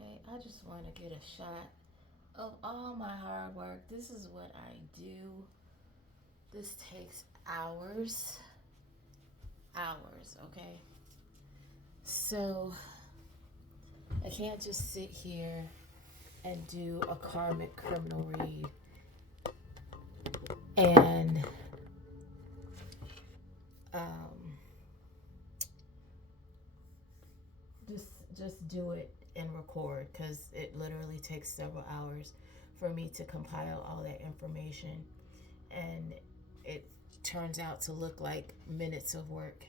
Okay, I just want to get a shot of all my hard work. This is what I do. This takes hours. Hours, okay? So I can't just sit here and do a karmic criminal read and um, just just do it and record because it literally takes several hours for me to compile all that information, and it turns out to look like minutes of work,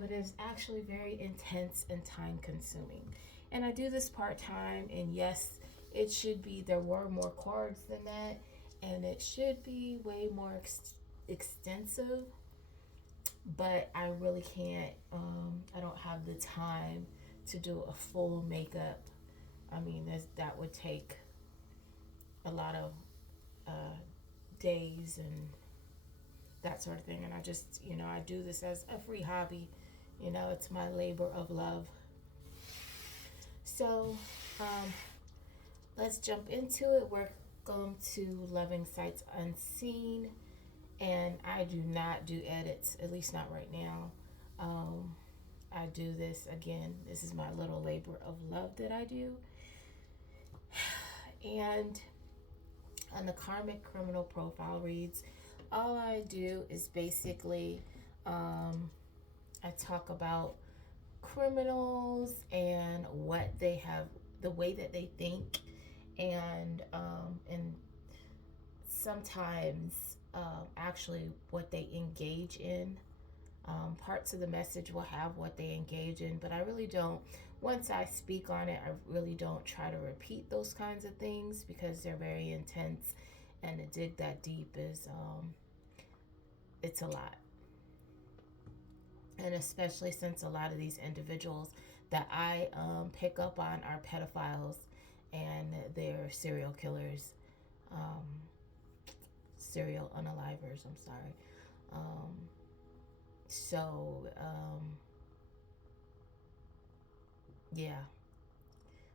but it's actually very intense and time consuming. And I do this part time, and yes, it should be, there were more cards than that, and it should be way more extensive, but I really can't, I don't have the time to do a full makeup. I mean, that would take a lot of uh, days and that sort of thing. And I just, I do this as a free hobby. It's my labor of love. So um, let's jump into it. We're going to Loving Sights Unseen. And I do not do edits, at least not right now. Um, I do this again. This is my little labor of love that I do. And on the Karmic Criminal Profile reads, all I do is basically I talk about criminals and what they have, the way that they think, and sometimes actually what they engage in. Parts of the message will have what they engage in, but I really don't. Once I speak on it, I really don't try to repeat those kinds of things because they're very intense, and to dig that deep is it's a lot. And especially since a lot of these individuals that I pick up on are pedophiles and they're serial killers, um, serial unalivers. I'm sorry. Um, so yeah.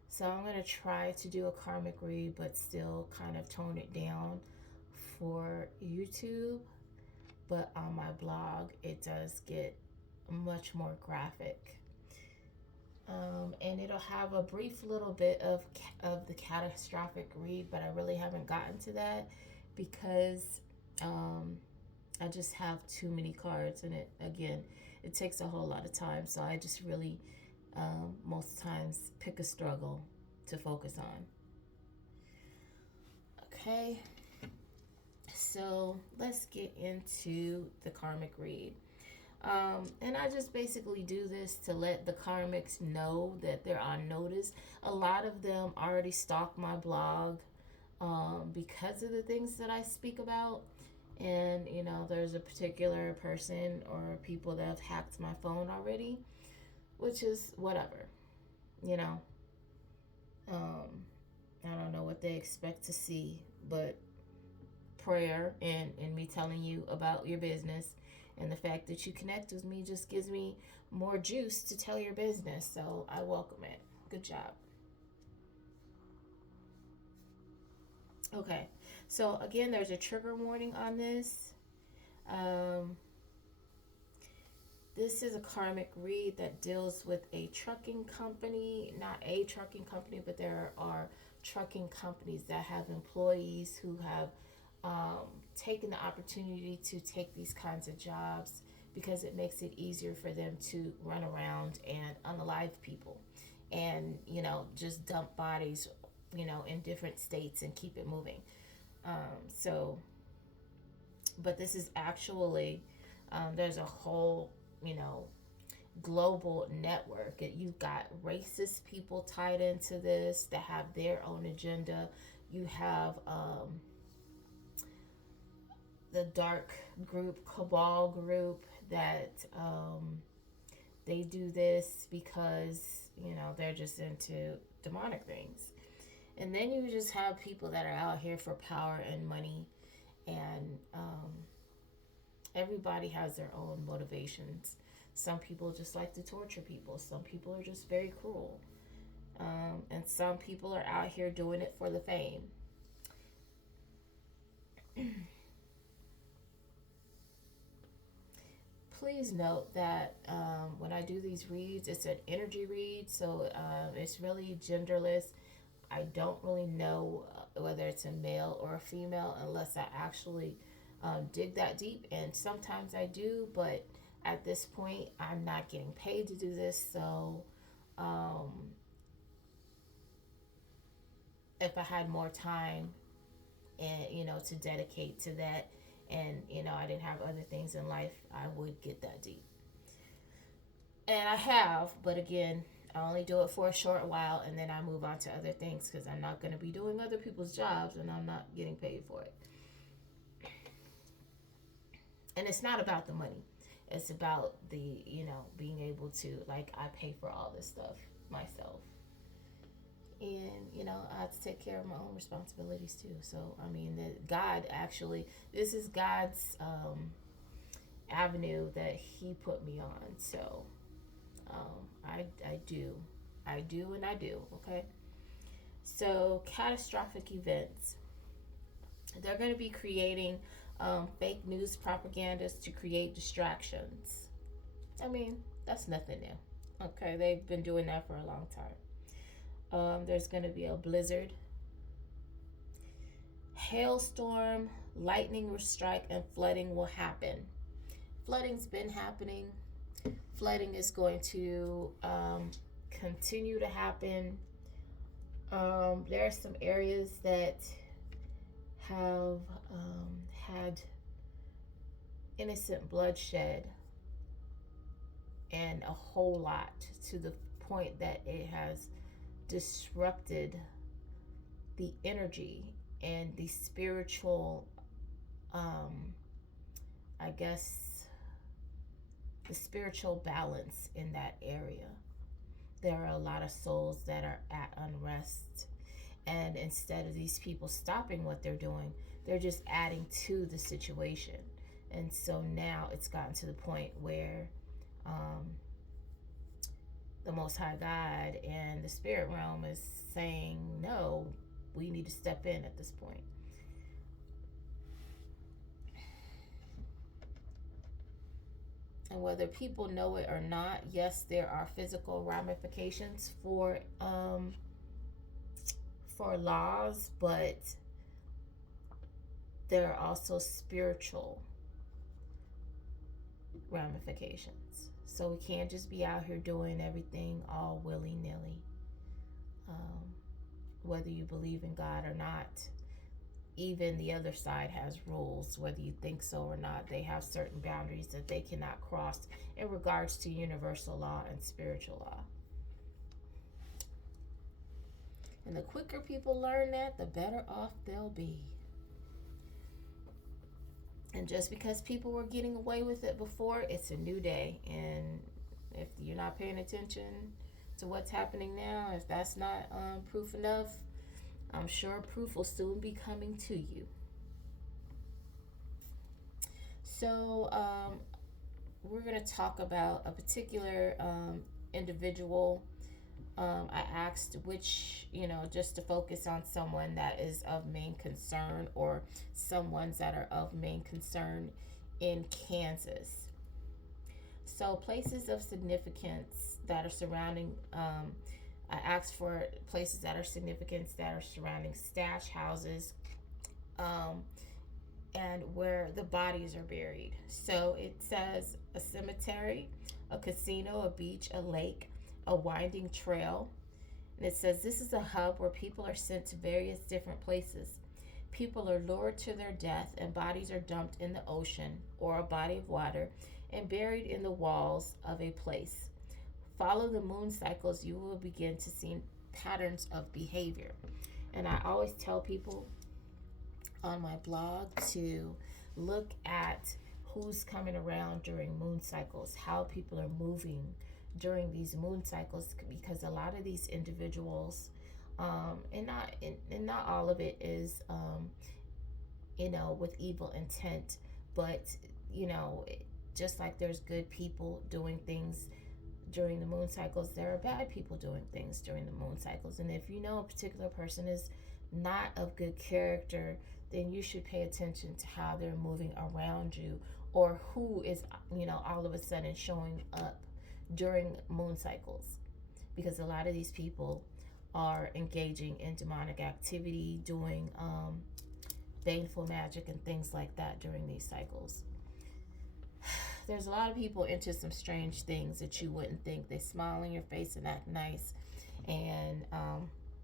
So I'm gonna try to do a karmic read, but still kind of tone it down for YouTube. But on my blog, it does get much more graphic. And it'll have a brief little bit of the catastrophic read, but I really haven't gotten to that because um, I just have too many cards, and it takes a whole lot of time. So I just really most times pick a struggle to focus on. Okay, so let's get into the karmic read. And I just basically do this to let the karmics know that they're on notice. A lot of them already stalk my blog because of the things that I speak about. And, there's a particular person or people that have hacked my phone already, which is whatever, you know. Um, I don't know what they expect to see, but prayer and me telling you about your business and the fact that you connect with me just gives me more juice to tell your business. So I welcome it. Good job. Okay. So again, there's a trigger warning on this. Um, this is a karmic read that deals with a trucking company, not a trucking company, but there are trucking companies that have employees who have taken the opportunity to take these kinds of jobs because it makes it easier for them to run around and unalive people and, just dump bodies, in different states and keep it moving. So, but this is actually, there's a whole, you know, global network. You've got racist people tied into this that have their own agenda. You have the dark group, cabal group, that they do this because, they're just into demonic things. And then you just have people that are out here for power and money, and everybody has their own motivations. Some people just like to torture people. Some people are just very cruel. And some people are out here doing it for the fame. Please note that when I do these reads, it's an energy read, so it's really genderless. I don't really know whether it's a male or a female unless I actually dig that deep, and sometimes I do, but at this point, I'm not getting paid to do this, so um, if I had more time and to dedicate to that, and I didn't have other things in life, I would get that deep. And I have, but again, I only do it for a short while and then I move on to other things because I'm not going to be doing other people's jobs and I'm not getting paid for it. And it's not about the money. It's about the, being able to, like, I pay for all this stuff myself. And, I have to take care of my own responsibilities too. So, I mean, God actually, this is God's avenue that He put me on. So, I do. I do and I do, okay? So, catastrophic events. They're going to be creating fake news propagandas to create distractions. I mean, that's nothing new. Okay, they've been doing that for a long time. There's going to be a blizzard, hailstorm, lightning will strike, and flooding will happen. Flooding's been happening. Flooding is going to continue to happen. There are some areas that have had innocent bloodshed, and a whole lot, to the point that it has disrupted the energy and the spiritual, I guess, the spiritual balance in that area. There are a lot of souls that are at unrest, and instead of these people stopping what they're doing, they're just adding to the situation. And so now it's gotten to the point where the Most High God and the spirit realm is saying, no, we need to step in at this point. And whether people know it or not, yes, there are physical ramifications for laws, but there are also spiritual ramifications. So we can't just be out here doing everything all willy-nilly. Whether you believe in God or not, even the other side has rules, whether you think so or not. They have certain boundaries that they cannot cross in regards to universal law and spiritual law. And the quicker people learn that, the better off they'll be. And just because people were getting away with it before, it's a new day. And if you're not paying attention to what's happening now, if that's not proof enough, I'm sure proof will soon be coming to you. So we're going to talk about a particular individual. I asked which, just to focus on someone that is of main concern, or some ones that are of main concern in Kansas. So places of significance that are surrounding, I asked for places that are significant that are surrounding stash houses, and where the bodies are buried. So it says a cemetery, a casino, a beach, a lake, a winding trail. And it says this is a hub where people are sent to various different places. People are lured to their death, and bodies are dumped in the ocean or a body of water and buried in the walls of a place. Follow the moon cycles, you will begin to see patterns of behavior. And I always tell people on my blog to look at who's coming around during moon cycles, how people are moving during these moon cycles, because a lot of these individuals, and not all of it is, with evil intent, but just like there's good people doing things during the moon cycles, there are bad people doing things during the moon cycles. And if you know a particular person is not of good character, then you should pay attention to how they're moving around you, or who is, all of a sudden showing up during moon cycles. Because a lot of these people are engaging in demonic activity, doing baneful magic and things like that during these cycles. There's a lot of people into some strange things that you wouldn't think. They smile in your face and act nice, and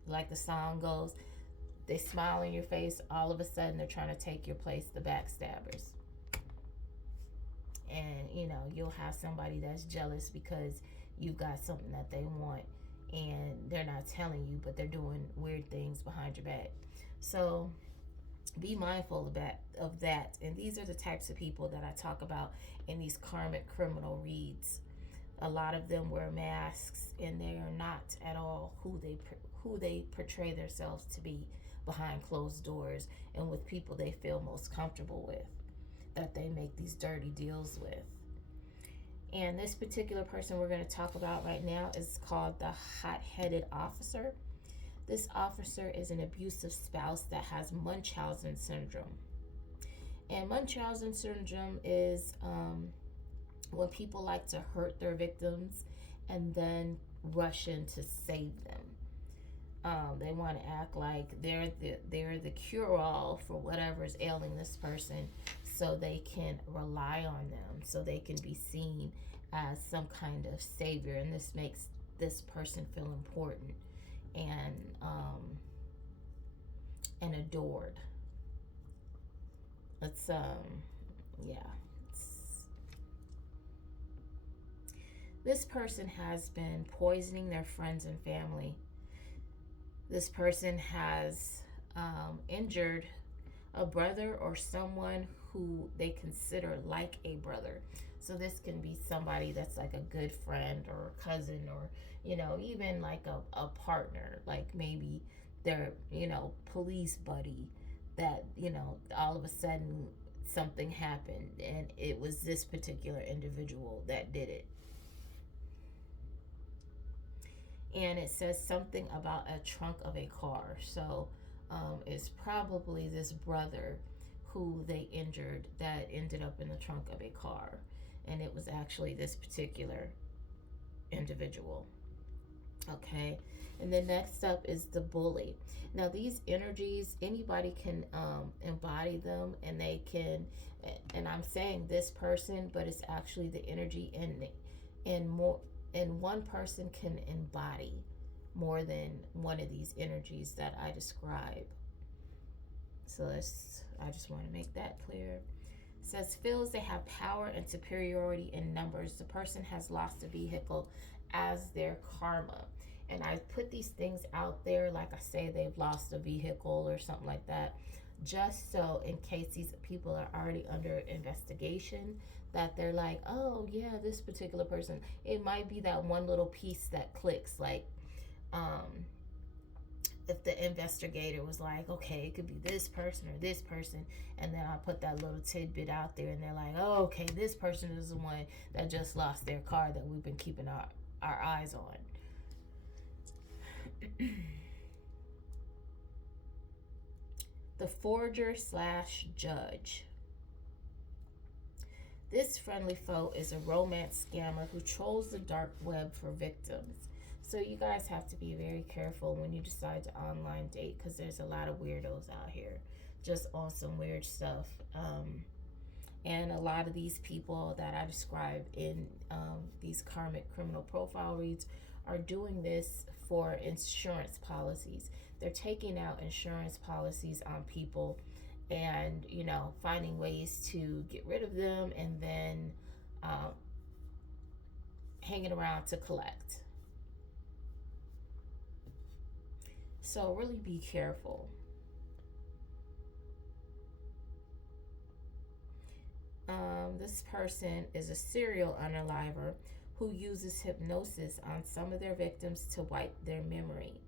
like the song goes, they smile in your face, all of a sudden they're trying to take your place, the backstabbers. And you'll have somebody that's jealous because you've got something that they want, and they're not telling you, but they're doing weird things behind your back. So be mindful of that. And these are the types of people that I talk about in these karmic criminal reads. A lot of them wear masks, and they are not at all who they portray themselves to be behind closed doors and with people they feel most comfortable with, that they make these dirty deals with. And this particular person we're going to talk about right now is called the hot-headed officer. This officer is an abusive spouse that has Munchausen syndrome. And Munchausen syndrome is when people like to hurt their victims and then rush in to save them. They want to act like they're the cure-all for whatever is ailing this person, so they can rely on them, so they can be seen as some kind of savior, and this makes this person feel important and adored. Let's this person has been poisoning their friends and family. This person has injured a brother or someone who they consider like a brother. So this can be somebody that's like a good friend or a cousin, or even like a partner, like maybe their police buddy, that all of a sudden something happened and it was this particular individual that did it. And it says something about a trunk of a car. So it's probably this brother who they injured that ended up in the trunk of a car, and it was actually this particular individual. Okay, and then next up is the bully. Now these energies, anybody can embody them, and they can, and I'm saying this person, but it's actually the energy and one person can embody more than one of these energies that I describe. So I just want to make that clear. It says feels they have power and superiority in numbers. The person has lost a vehicle as their karma. And I put these things out there, like I say, they've lost a vehicle or something like that, just so in case these people are already under investigation, that they're like, oh yeah, this particular person, it might be that one little piece that clicks, like if the investigator was like, okay, it could be this person or this person, and then I put that little tidbit out there, and they're like, oh, okay, this person is the one that just lost their car that we've been keeping our eyes on. The forger / judge. This friendly foe is a romance scammer who trolls the dark web for victims. So you guys have to be very careful when you decide to online date, because there's a lot of weirdos out here just on some weird stuff. And a lot of these people that I describe in these karmic criminal profile reads are doing this for insurance policies. They're taking out insurance policies on people and, finding ways to get rid of them, and then hanging around to collect. So really be careful. This person is a serial unaliver who uses hypnosis on some of their victims to wipe their memory.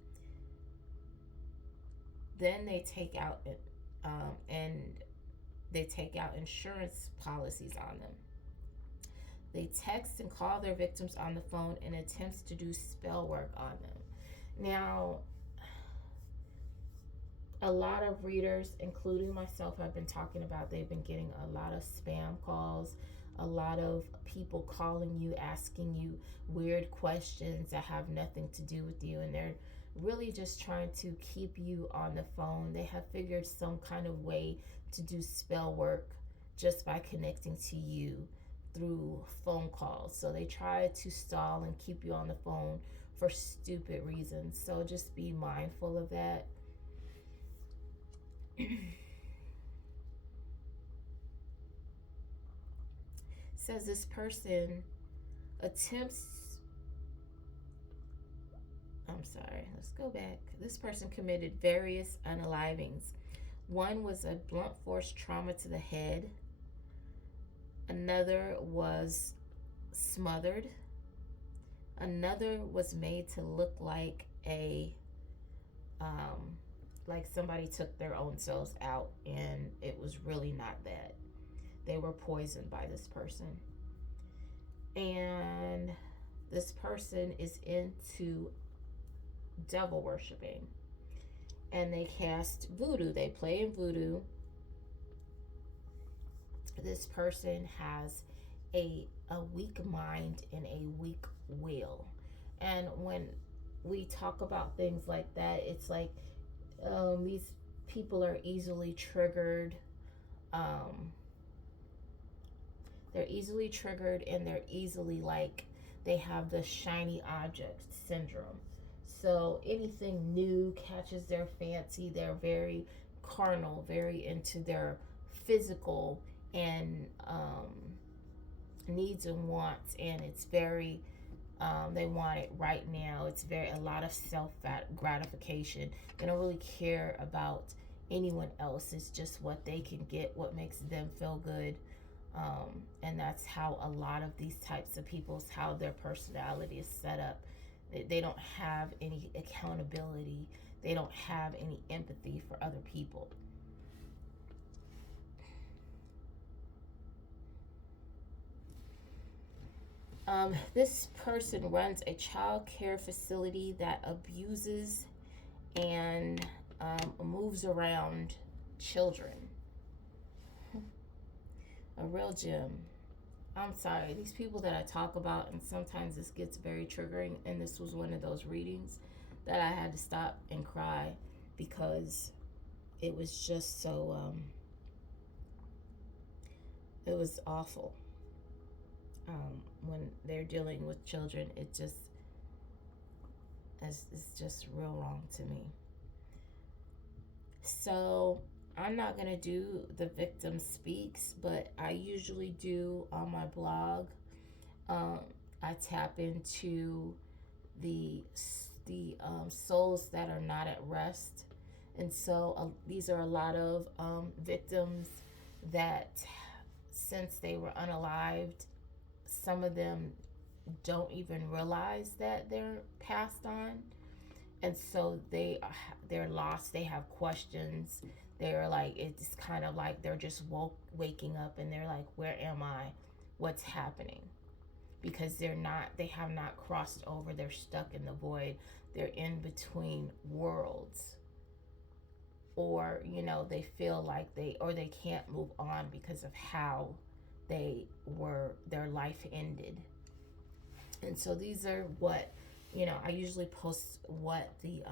Then they take out insurance policies on them. They text and call their victims on the phone in attempts to do spell work on them. Now, a lot of readers, including myself, have been talking about they've been getting a lot of spam calls, a lot of people calling you, asking you weird questions that have nothing to do with you, and they're really just trying to keep you on the phone. They have figured some kind of way to do spell work just by connecting to you through phone calls. So they try to stall and keep you on the phone for stupid reasons. So just be mindful of that. Says this person attempts, I'm sorry, let's go back. This person committed various unalivings. One was a blunt force trauma to the head. Another was smothered. Another was made to look like like somebody took their own selves out, and it was really not that. They were poisoned by this person. And this person is into devil worshiping. And they cast voodoo. They play in voodoo. This person has a weak mind and a weak will. And when we talk about things like that, it's like these people are easily triggered. They're easily triggered, and they're easily like, they have the shiny object syndrome. So anything new catches their fancy. They're very carnal, very into their physical and needs and wants, and it's very they want it right now. It's a lot of self gratification. They don't really care about anyone else. It's just what they can get, what makes them feel good. And that's how a lot of these types of people's, how their personality is set up. They don't have any accountability. They don't have any empathy for other people. This person runs a child care facility that abuses and moves around children. A real gem. I'm sorry, these people that I talk about, and sometimes this gets very triggering, and this was one of those readings that I had to stop and cry because it was just so, it was awful. When they're dealing with children, it's just real wrong to me. So I'm not going to do the victim speaks, but I usually do on my blog. I tap into the souls that are not at rest. And so these are a lot of victims that, since they were unalived, some of them don't even realize that they're passed on. And so they're lost. They have questions. They're like, it's kind of like they're just waking up, and they're like, where am I? What's happening? Because they have not crossed over. They're stuck in the void. They're in between worlds. Or, they feel like they can't move on because of how their life ended. And so these are what, I usually post what the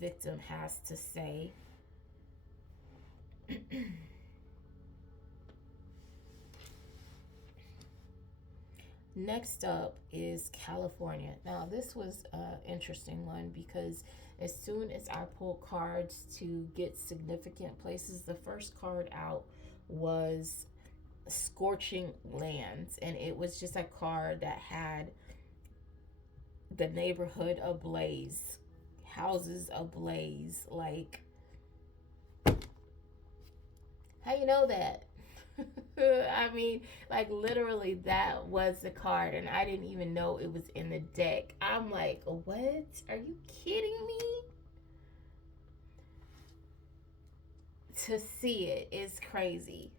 victim has to say. Next up is California. Now, this was an interesting one because as soon as I pulled cards to get significant places, the first card out was Scorching Lands, and it was just a card that had the neighborhood ablaze, houses ablaze. Like, how you know that? I mean, like, literally that was the card, and I didn't even know it was in the deck. I'm like, what? Are you kidding me? To see it is crazy.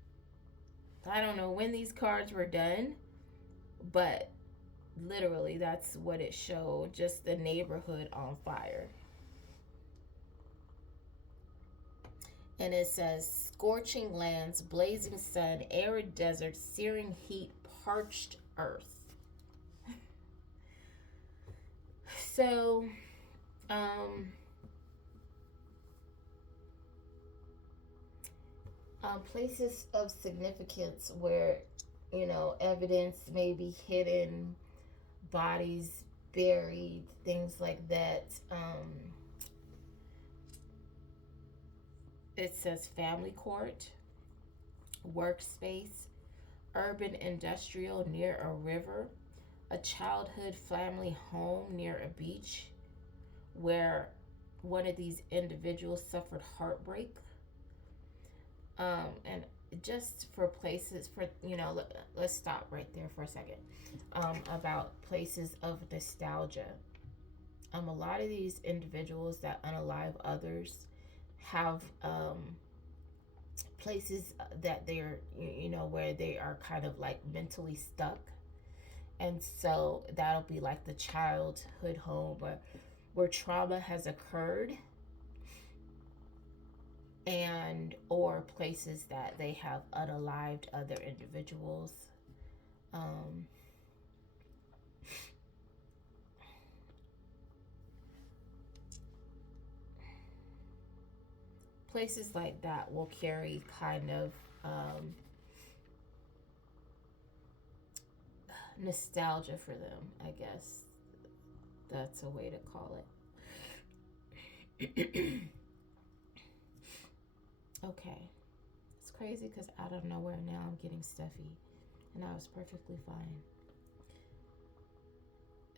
I don't know when these cards were done, But literally, that's what it showed, just the neighborhood on fire. And it says scorching lands, blazing sun, arid desert, searing heat, parched earth. So, um, places of significance where, evidence may be hidden, bodies buried, things like that. It says family court, workspace, urban industrial near a river, a childhood family home near a beach where one of these individuals suffered heartbreak. And just for places, for, let's stop right there for a second. About places of nostalgia. A lot of these individuals that unalive others have places that they're, where they are kind of like mentally stuck. And so that'll be like the childhood home where trauma has occurred, and or places that they have unalived other individuals. Um, Places like that will carry kind of nostalgia for them, I guess that's a way to call it. Okay, it's crazy because out of nowhere now I'm getting stuffy, and I was perfectly fine.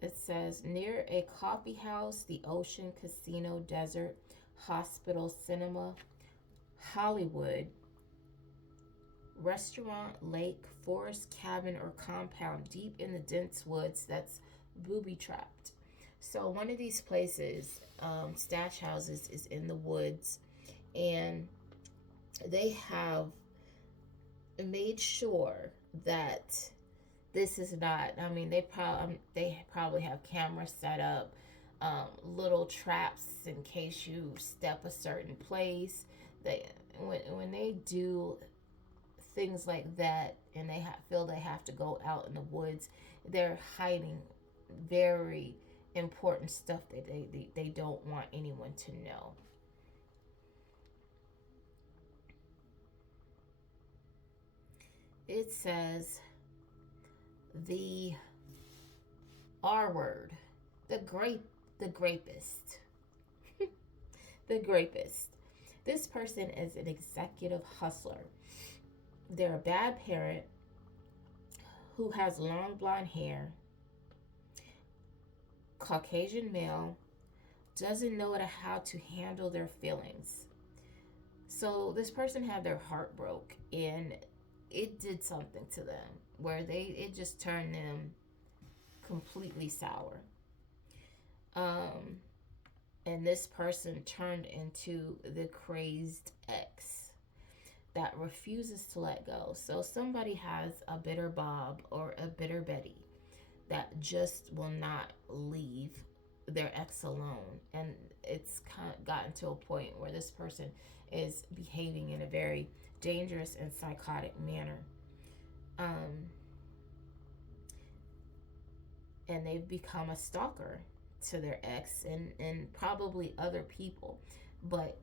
It says near a coffee house, the ocean, casino, desert, hospital, cinema, Hollywood, restaurant, lake, forest, cabin, or compound deep in the dense woods that's booby trapped. So, one of these places, stash houses, is in the woods, and they have made sure that this is not. I mean, they probably have cameras set up, little traps in case you step a certain place. They when they do things like that, and feel they have to go out in the woods, they're hiding very important stuff that they don't want anyone to know. It says the R word, the grape, the grapist, the grapist. This person is an executive hustler. They're a bad parent who has long blonde hair, Caucasian male, doesn't know how to handle their feelings. So this person had their heart broke, and it did something to them where it just turned them completely sour. Um, and this person turned into the crazed ex that refuses to let go. So somebody has a bitter Bob or a bitter Betty that just will not leave their ex alone. And it's kind of gotten to a point where this person is behaving in a very dangerous and psychotic manner. Um, and they've become a stalker to their ex and probably other people. But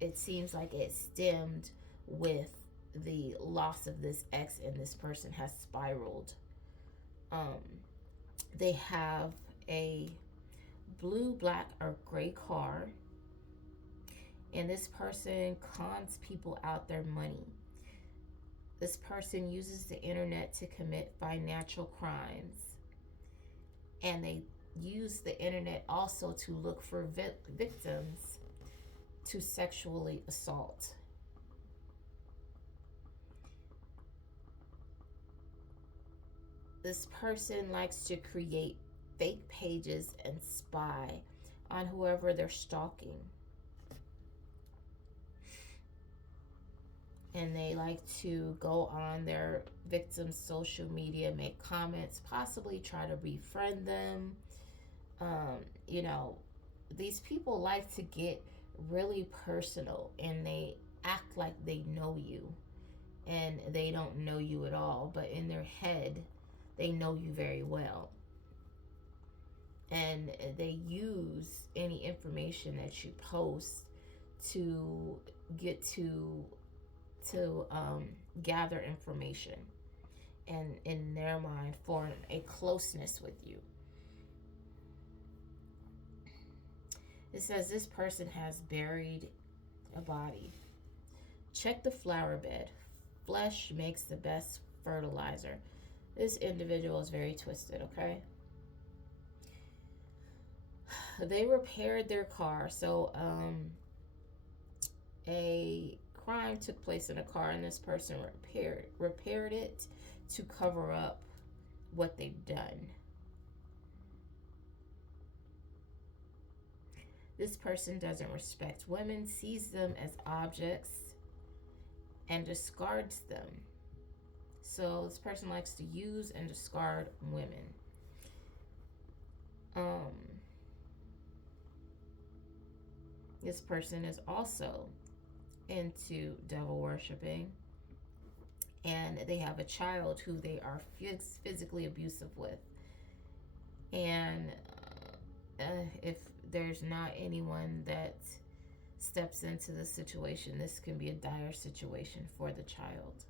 it seems like it stemmed with the loss of this ex, and this person has spiraled. Um, they have a blue, black, or gray car, and this person cons people out their money. This person uses the internet to commit financial crimes, and they use the internet also to look for victims to sexually assault. This person likes to create fake pages and spy on whoever they're stalking. and they like to go on their victims' social media, make comments, possibly try to befriend them. You know, these people like to get really personal, and they act like they know you, and they don't know you at all, but in their head, they know you very well. And they use any information that you post to get to gather information, and in their mind form a closeness with you. It says this person has buried a body. Check the flower bed. Flesh makes the best fertilizer. This individual is very twisted, okay? They repaired their car. So, a crime took place in a car, and this person repaired it to cover up what they've done. This person doesn't respect women, sees them as objects, and discards them. So this person likes to use and discard women. This person is also into devil worshiping, and they have a child who they are physically abusive with. And if there's not anyone that steps into the situation, this can be a dire situation for the child.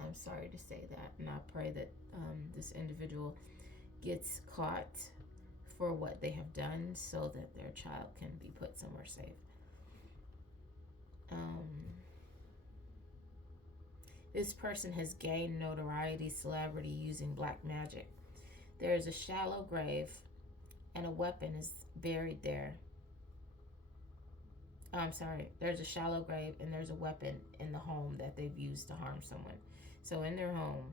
I'm sorry to say that, and I pray that this individual gets caught for what they have done so that their child can be put somewhere safe. This person has gained notoriety, celebrity using black magic. There is a shallow grave, and a weapon is buried there. I'm sorry, there's a shallow grave, and there's a weapon in the home that they've used to harm someone. So in their home,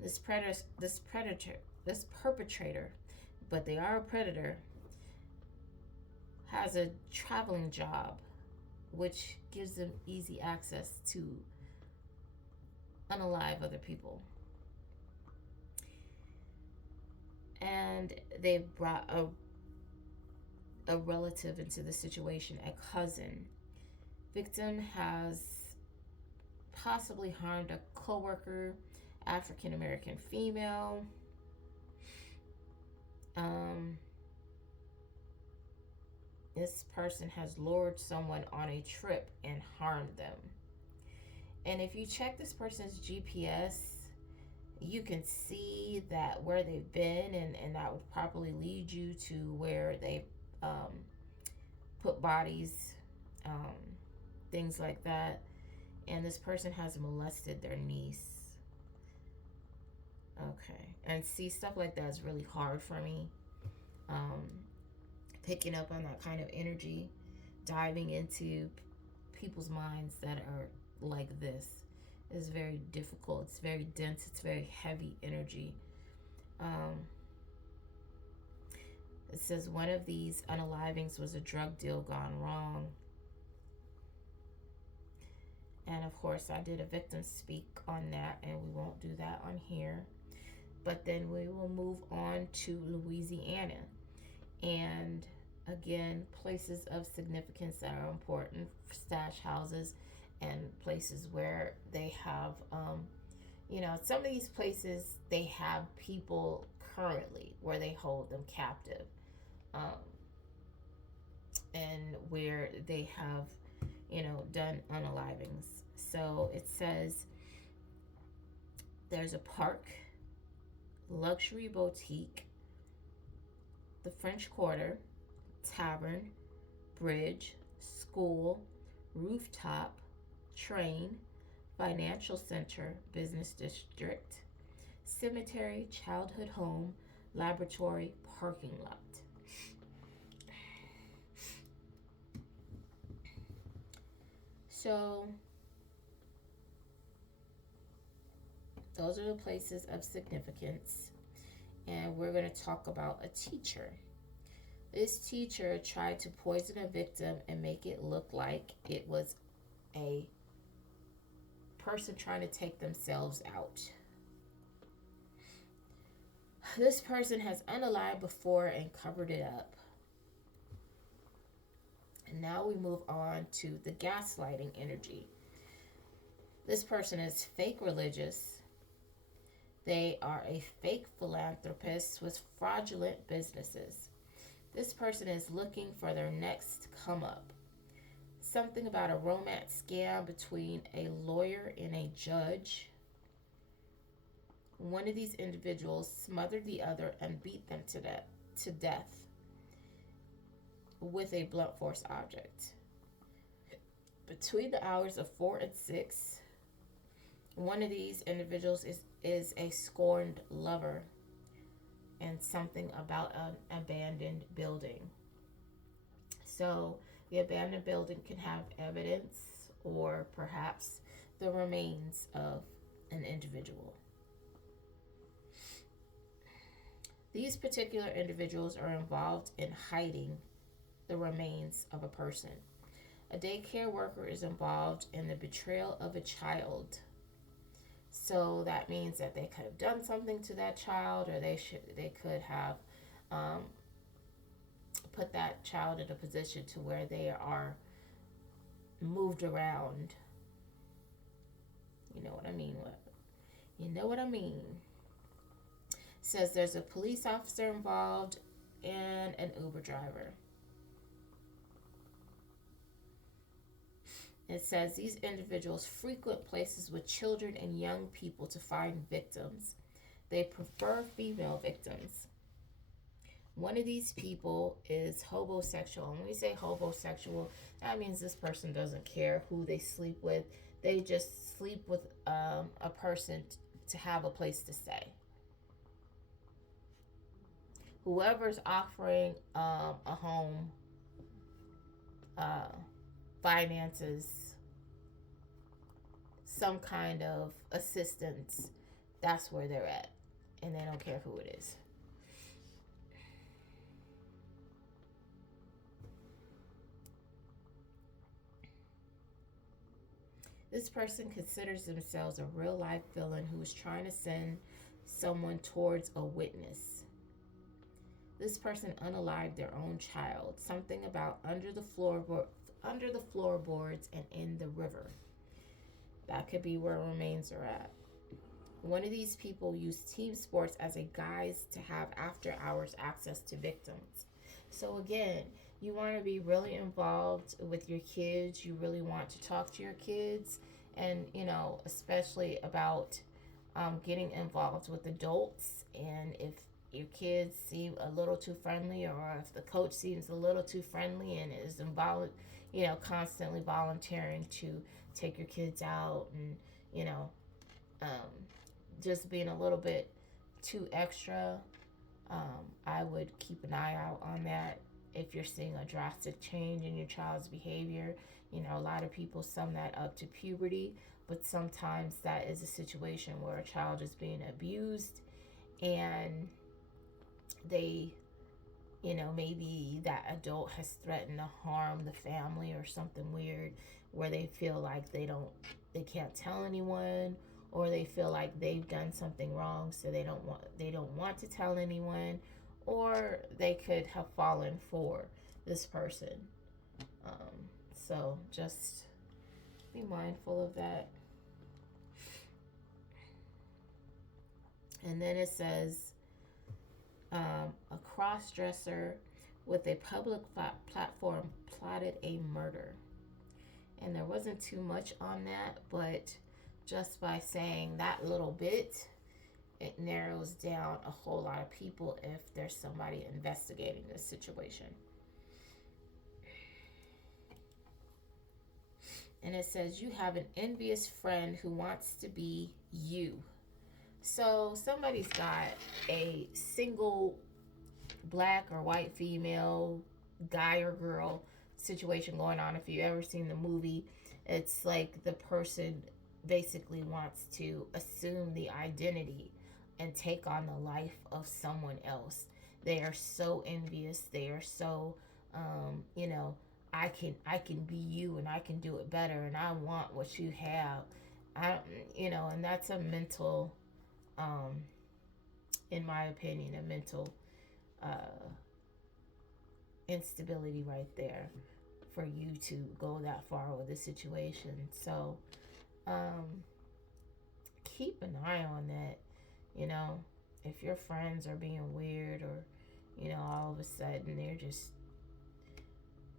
this perpetrator, but they are a predator, has a traveling job, which gives them easy access to unalive other people. And they've brought a relative into the situation, a cousin. Victim has possibly harmed a coworker, African American female. This person has lured someone on a trip and harmed them. And if you check this person's GPS, you can see that where they've been, and that would probably lead you to where they put bodies, things like that. And this person has molested their niece. Okay. And see, stuff like that is really hard for me. Picking up on that kind of energy, diving into people's minds that are like this is very difficult. It's very dense. It's very heavy energy. It says one of these unalivings was a drug deal gone wrong. And of course, I did a victim speak on that, and we won't do that on here. But then we will move on to Louisiana. And again, places of significance that are important, stash houses, and places where they have, some of these places, they have people currently where they hold them captive, and where they have, done unalivings. So it says there's a park, luxury boutique, the French Quarter, tavern, bridge, school, rooftop, train, financial center, business district, cemetery, childhood home, laboratory, parking lot. So those are the places of significance. And we're going to talk about a teacher. This teacher tried to poison a victim and make it look like it was a person trying to take themselves out. This person has unalived before and covered it up. And now we move on to the gaslighting energy. This person is fake religious. They are a fake philanthropist with fraudulent businesses. This person is looking for their next come up. Something about a romance scam between a lawyer and a judge. One of these individuals smothered the other and beat them to death with a blunt force object. Between the hours of 4 and 6, one of these individuals is a scorned lover, and something about an abandoned building. So the abandoned building can have evidence or perhaps the remains of an individual. These particular individuals are involved in hiding the remains of a person. A daycare worker is involved in the betrayal of a child. So that means that they could have done something to that child, or they could have put that child in a position to where they are moved around. You know what I mean? You know what I mean? Says there's a police officer involved and an Uber driver. It says these individuals frequent places with children and young people to find victims. They prefer female victims. One of these people is homosexual. And when we say homosexual, that means this person doesn't care who they sleep with. They just sleep with a person to have a place to stay. Whoever's offering a home, finances, some kind of assistance, that's where they're at. And they don't care who it is. This person considers themselves a real life villain who is trying to send someone towards a witness. This person unalived their own child. Something about under the floorboards and in the river. That could be where remains are at. One of these people use team sports as a guise to have after hours access to victims. So again, you want to be really involved with your kids. You really want to talk to your kids, and especially about getting involved with adults. And if your kids seem a little too friendly, or if the coach seems a little too friendly and is involved, constantly volunteering to take your kids out, and just being a little bit too extra, I would keep an eye out on that. If you're seeing a drastic change in your child's behavior, a lot of people sum that up to puberty, but sometimes that is a situation where a child is being abused, and they, maybe that adult has threatened to harm the family or something weird, where they feel like they can't tell anyone, or they feel like they've done something wrong, so they don't want to tell anyone, or they could have fallen for this person. So just be mindful of that. And then it says a cross-dresser with a public platform plotted a murder. And there wasn't too much on that, but just by saying that little bit, it narrows down a whole lot of people if there's somebody investigating this situation. And it says you have an envious friend who wants to be you. So somebody's got a single black or white female, guy or girl situation going on. If you've ever seen the movie, it's like the person basically wants to assume the identity and take on the life of someone else. They are so envious. They are so, I can be you, and I can do it better, and I want what you have. I, and that's a mental, um, in my opinion, a mental uh, instability right there for you to go that far with the situation. So, um, keep an eye on that. You know, if your friends are being weird, or all of a sudden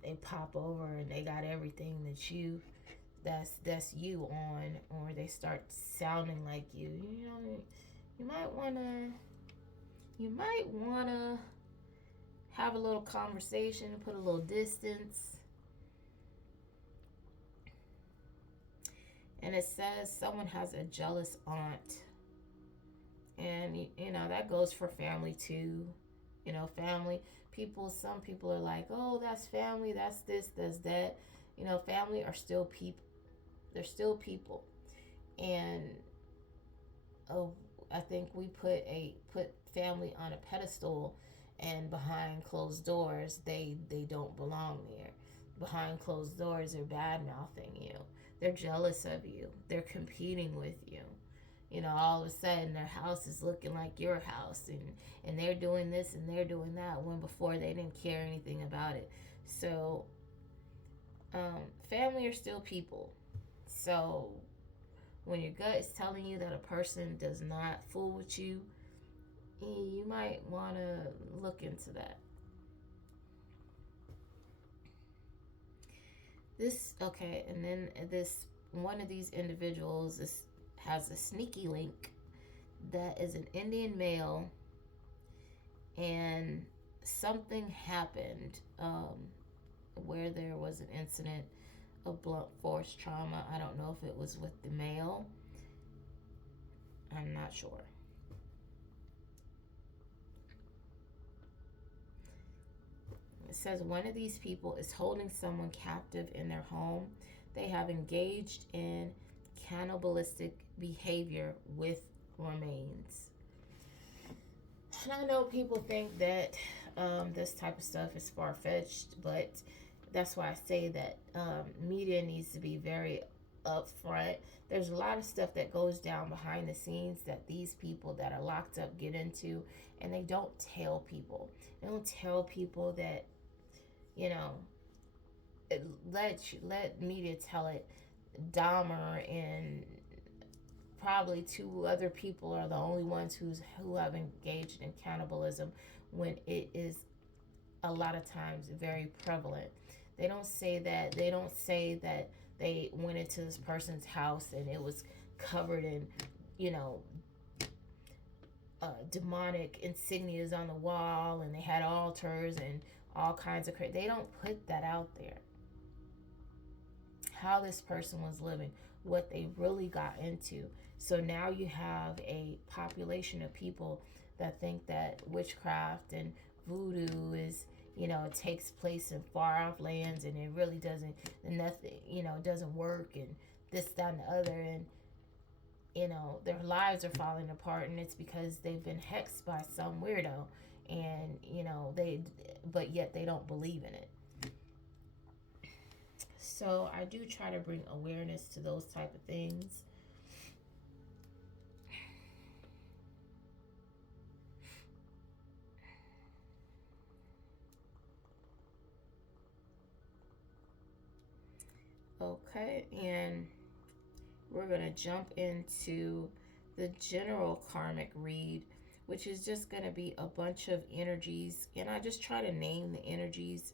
they pop over and they got everything that's you on, or they start sounding like you might wanna have a little conversation and put a little distance. And it says someone has a jealous aunt, and that goes for family too. Family people, some people are like, oh, that's family, that's this, that's that. Family are still people. They're still people. And oh, I think we put family on a pedestal, and behind closed doors they don't belong there. Behind closed doors, they're bad mouthing you, they're jealous of you, they're competing with you. All of a sudden their house is looking like your house, and they're doing this and they're doing that, when before they didn't care anything about it. So family are still people. So when your gut is telling you that a person does not fool with you, you might want to look into that. And then this one of these individuals has a sneaky link that is an Indian male, and something happened, where there was an incident of blunt force trauma. I don't know if it was with the male. I'm not sure. It says one of these people is holding someone captive in their home. They have engaged in cannibalistic behavior with remains. And I know people think that this type of stuff is far fetched, but that's why I say that media needs to be very upfront. There's a lot of stuff that goes down behind the scenes that these people that are locked up get into, and they don't tell people. They don't tell people that, let media tell it. Dahmer and probably two other people are the only ones who have engaged in cannibalism, when it is a lot of times very prevalent. They don't say that. They don't say that they went into this person's house and it was covered in, demonic insignias on the wall, and they had altars and all kinds of crazy. They don't put that out there. How this person was living, what they really got into. So now you have a population of people that think that witchcraft and voodoo is, it takes place in far off lands, and it really doesn't, nothing, doesn't work, and this, that, and the other, and their lives are falling apart, and it's because they've been hexed by some weirdo, and but yet they don't believe in it. So I do try to bring awareness to those type of things. Okay, and we're going to jump into the general karmic read, which is just going to be a bunch of energies. And I just try to name the energies.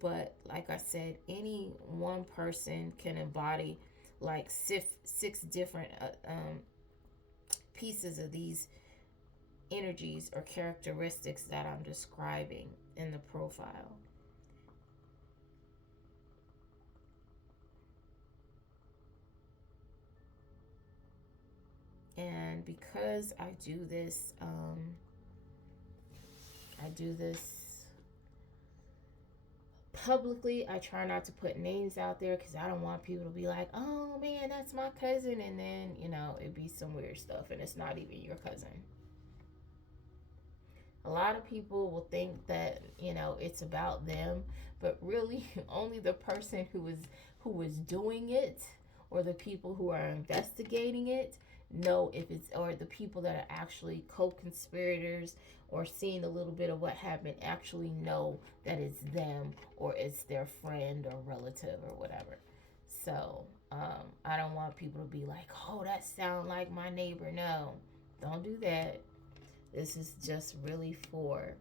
But like I said, any one person can embody like six different pieces of these energies or characteristics that I'm describing in the profile. And because I do this publicly, I try not to put names out there, because I don't want people to be like, oh man, that's my cousin, and then it'd be some weird stuff and it's not even your cousin. A lot of people will think that it's about them, but really only the person who was doing it or the people who are investigating it know if it's, or the people that are actually co-conspirators or seeing a little bit of what happened actually know that it's them or it's their friend or relative or whatever. So I don't want people to be like, oh, that sound like my neighbor. No, don't do that. This is just really for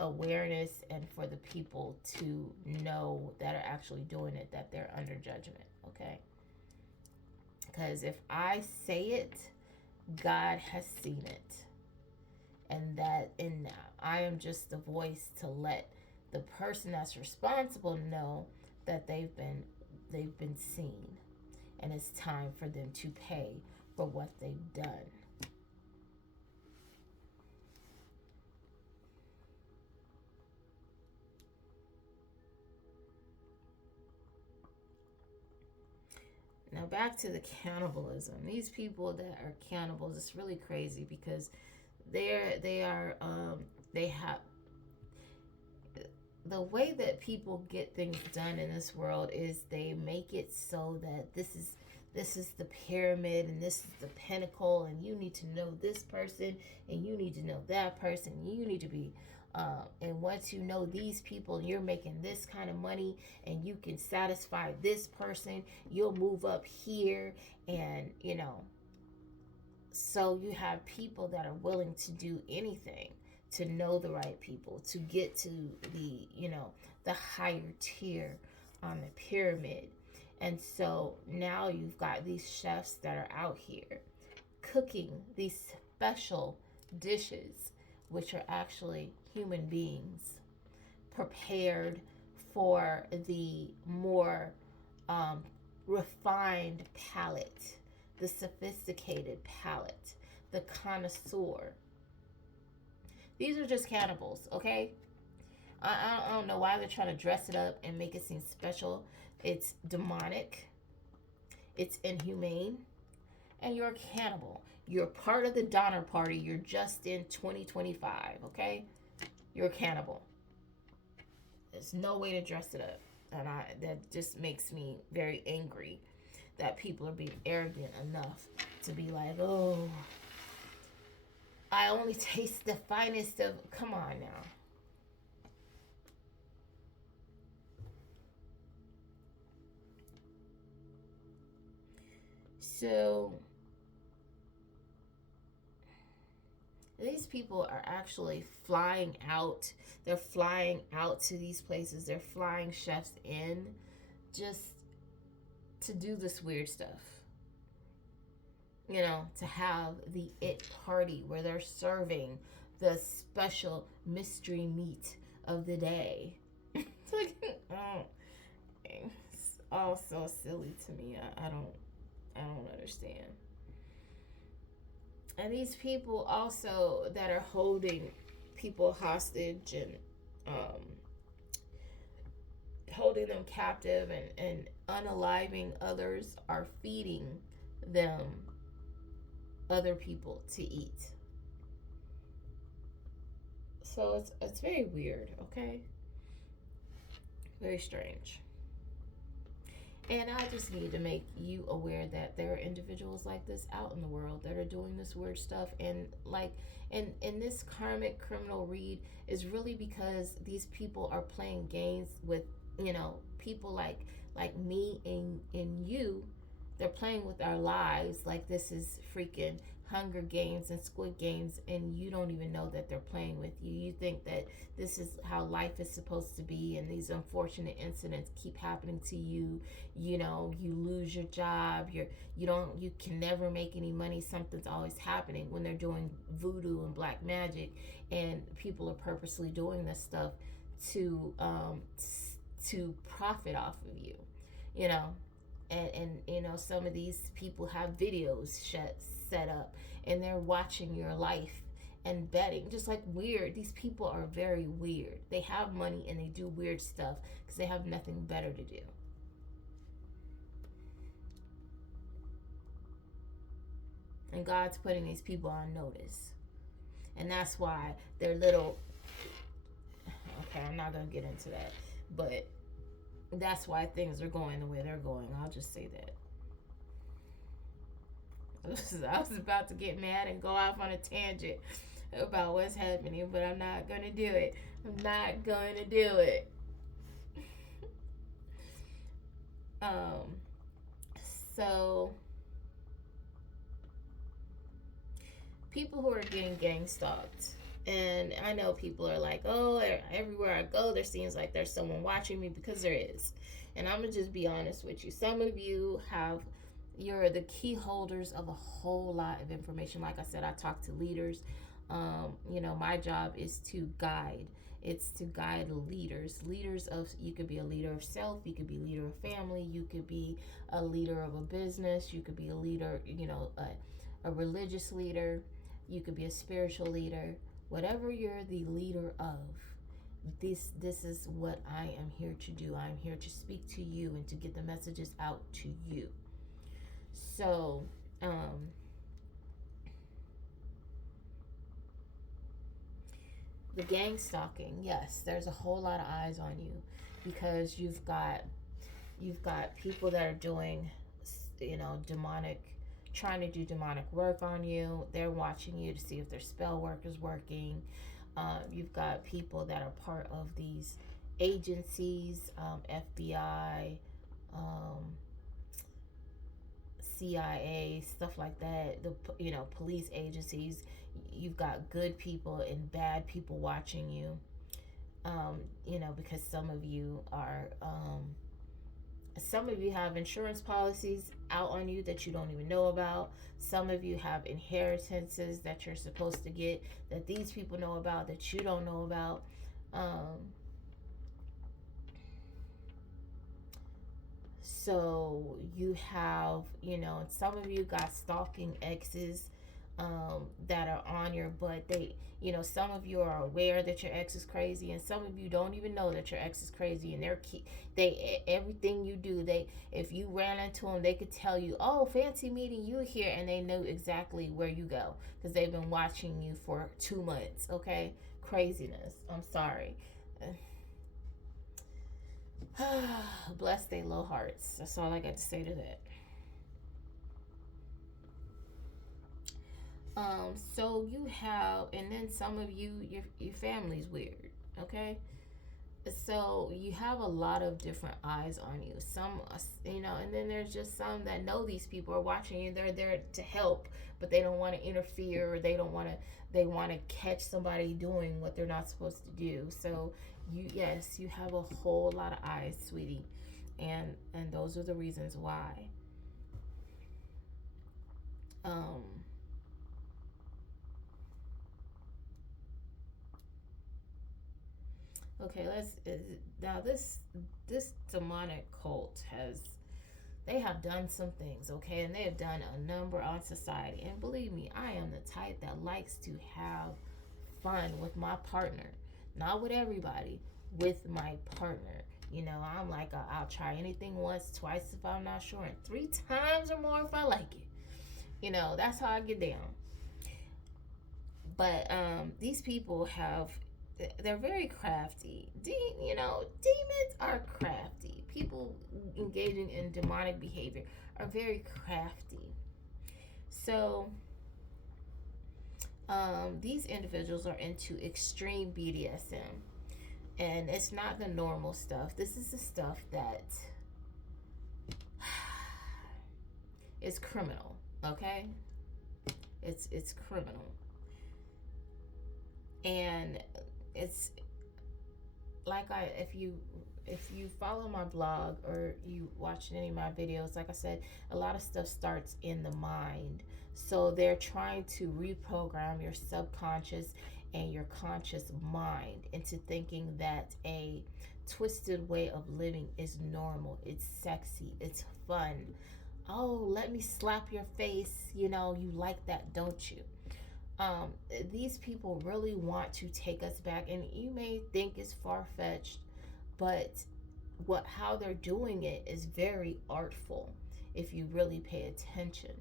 awareness and for the people to know that are actually doing it, that they're under judgment. Okay, because if I say it, God has seen it, and I am just the voice to let the person that's responsible know that they've been seen, and it's time for them to pay for what they've done. Now back to the cannibalism. These people that are cannibals, it's really crazy because they have the way that people get things done in this world is they make it so that this is the pyramid and this is the pinnacle, and you need to know this person and you need to know that person. You need to be and once you know these people, you're making this kind of money and you can satisfy this person, you'll move up here. And so you have people that are willing to do anything to know the right people, to get to the higher tier on the pyramid. And so now you've got these chefs that are out here cooking these special dishes, which are actually human beings prepared for the more refined palate, the sophisticated palate, the connoisseur. These are just cannibals, okay? I don't know why they're trying to dress it up and make it seem special. It's demonic, it's inhumane, and you're a cannibal. You're part of the Donner Party. You're just in 2025, okay? You're a cannibal. There's no way to dress it up. And that just makes me very angry that people are being arrogant enough to be like, oh, I only taste the finest of... Come on now. So these people are actually flying out. They're flying out to these places. They're flying chefs in just to do this weird stuff. To have the it party where they're serving the special mystery meat of the day. It's like, oh, it's all so silly to me. I don't understand. And these people also that are holding people hostage and holding them captive and unaliving others are feeding them other people to eat. So it's very weird, okay? Very strange. And I just need to make you aware that there are individuals like this out in the world that are doing this weird stuff. And and this karmic criminal read is really because these people are playing games with, people like me and you. They're playing with our lives like this is freaking Hunger Games and Squid Games, and you don't even know that they're playing with you. You think that this is how life is supposed to be, and these unfortunate incidents keep happening to you. You lose your job, you can never make any money. Something's always happening when they're doing voodoo and black magic, and people are purposely doing this stuff to profit off of you. And some of these people have videos set up, and they're watching your life and betting, just like weird. These people are very weird. They have money and they do weird stuff because they have nothing better to do. And God's putting these people on notice, and that's why they're little... Okay, I'm not gonna get into that, but that's why things are going the way they're going. I'll just say that. I was about to get mad and go off on a tangent about what's happening, but I'm not gonna do it. I'm not gonna do it. Um, so people who are getting gang stalked, and I know people are like, oh, everywhere I go, there seems like there's someone watching me, because there is. And I'm gonna just be honest with you. Some of you you're the key holders of a whole lot of information. Like I said, I talk to leaders. My job is to guide. It's to guide leaders of, you could be a leader of self, you could be a leader of family, you could be a leader of a business, you could be a leader, a religious leader, you could be a spiritual leader. Whatever you're the leader of, this is what I am here to do. I'm here to speak to you and to get the messages out to you. So, the gang stalking, yes, there's a whole lot of eyes on you, because you've got people that are doing, demonic, trying to do demonic work on you. They're watching you to see if their spell work is working. You've got people that are part of these agencies, FBI, CIA, stuff like that. The police agencies. You've got good people and bad people watching you. Because some of you have insurance policies out on you that you don't even know about. Some of you have inheritances that you're supposed to get that these people know about that you don't know about. So you have, some of you got stalking exes that are on your butt. Some of you are aware that your ex is crazy, and some of you don't even know that your ex is crazy, and they everything you do, if you ran into them, they could tell you, oh, fancy meeting you here, and they know exactly where you go because they've been watching you for 2 months. Okay, craziness. I'm sorry. Bless they low hearts. That's all I got to say to that. So you have, and then some of you, your family's weird, okay? So you have a lot of different eyes on you. Some, and then there's just some that know these people are watching you. They're there to help, but they don't want to interfere, or they want to catch somebody doing what they're not supposed to do. So you have a whole lot of eyes, sweetie, and those are the reasons why. Okay, now this demonic cult they have done some things, okay, and they have done a number on society. And believe me, I am the type that likes to have fun with my partner, not with everybody, with my partner. I'm like, I'll try anything once, twice if I'm not sure, and 3 times or more if I like it. That's how I get down. But these people they're very crafty. Demons are crafty. People engaging in demonic behavior are very crafty. So, these individuals are into extreme BDSM. And it's not the normal stuff. This is the stuff that is criminal, okay? It's criminal. And it's like if you follow my blog or you watch any of my videos, like I said, a lot of stuff starts in the mind. So they're trying to reprogram your subconscious and your conscious mind into thinking that a twisted way of living is normal, it's sexy, it's fun. Oh, let me slap your face, you like that, don't you? These people really want to take us back, and you may think it's far-fetched, but how they're doing it is very artful if you really pay attention.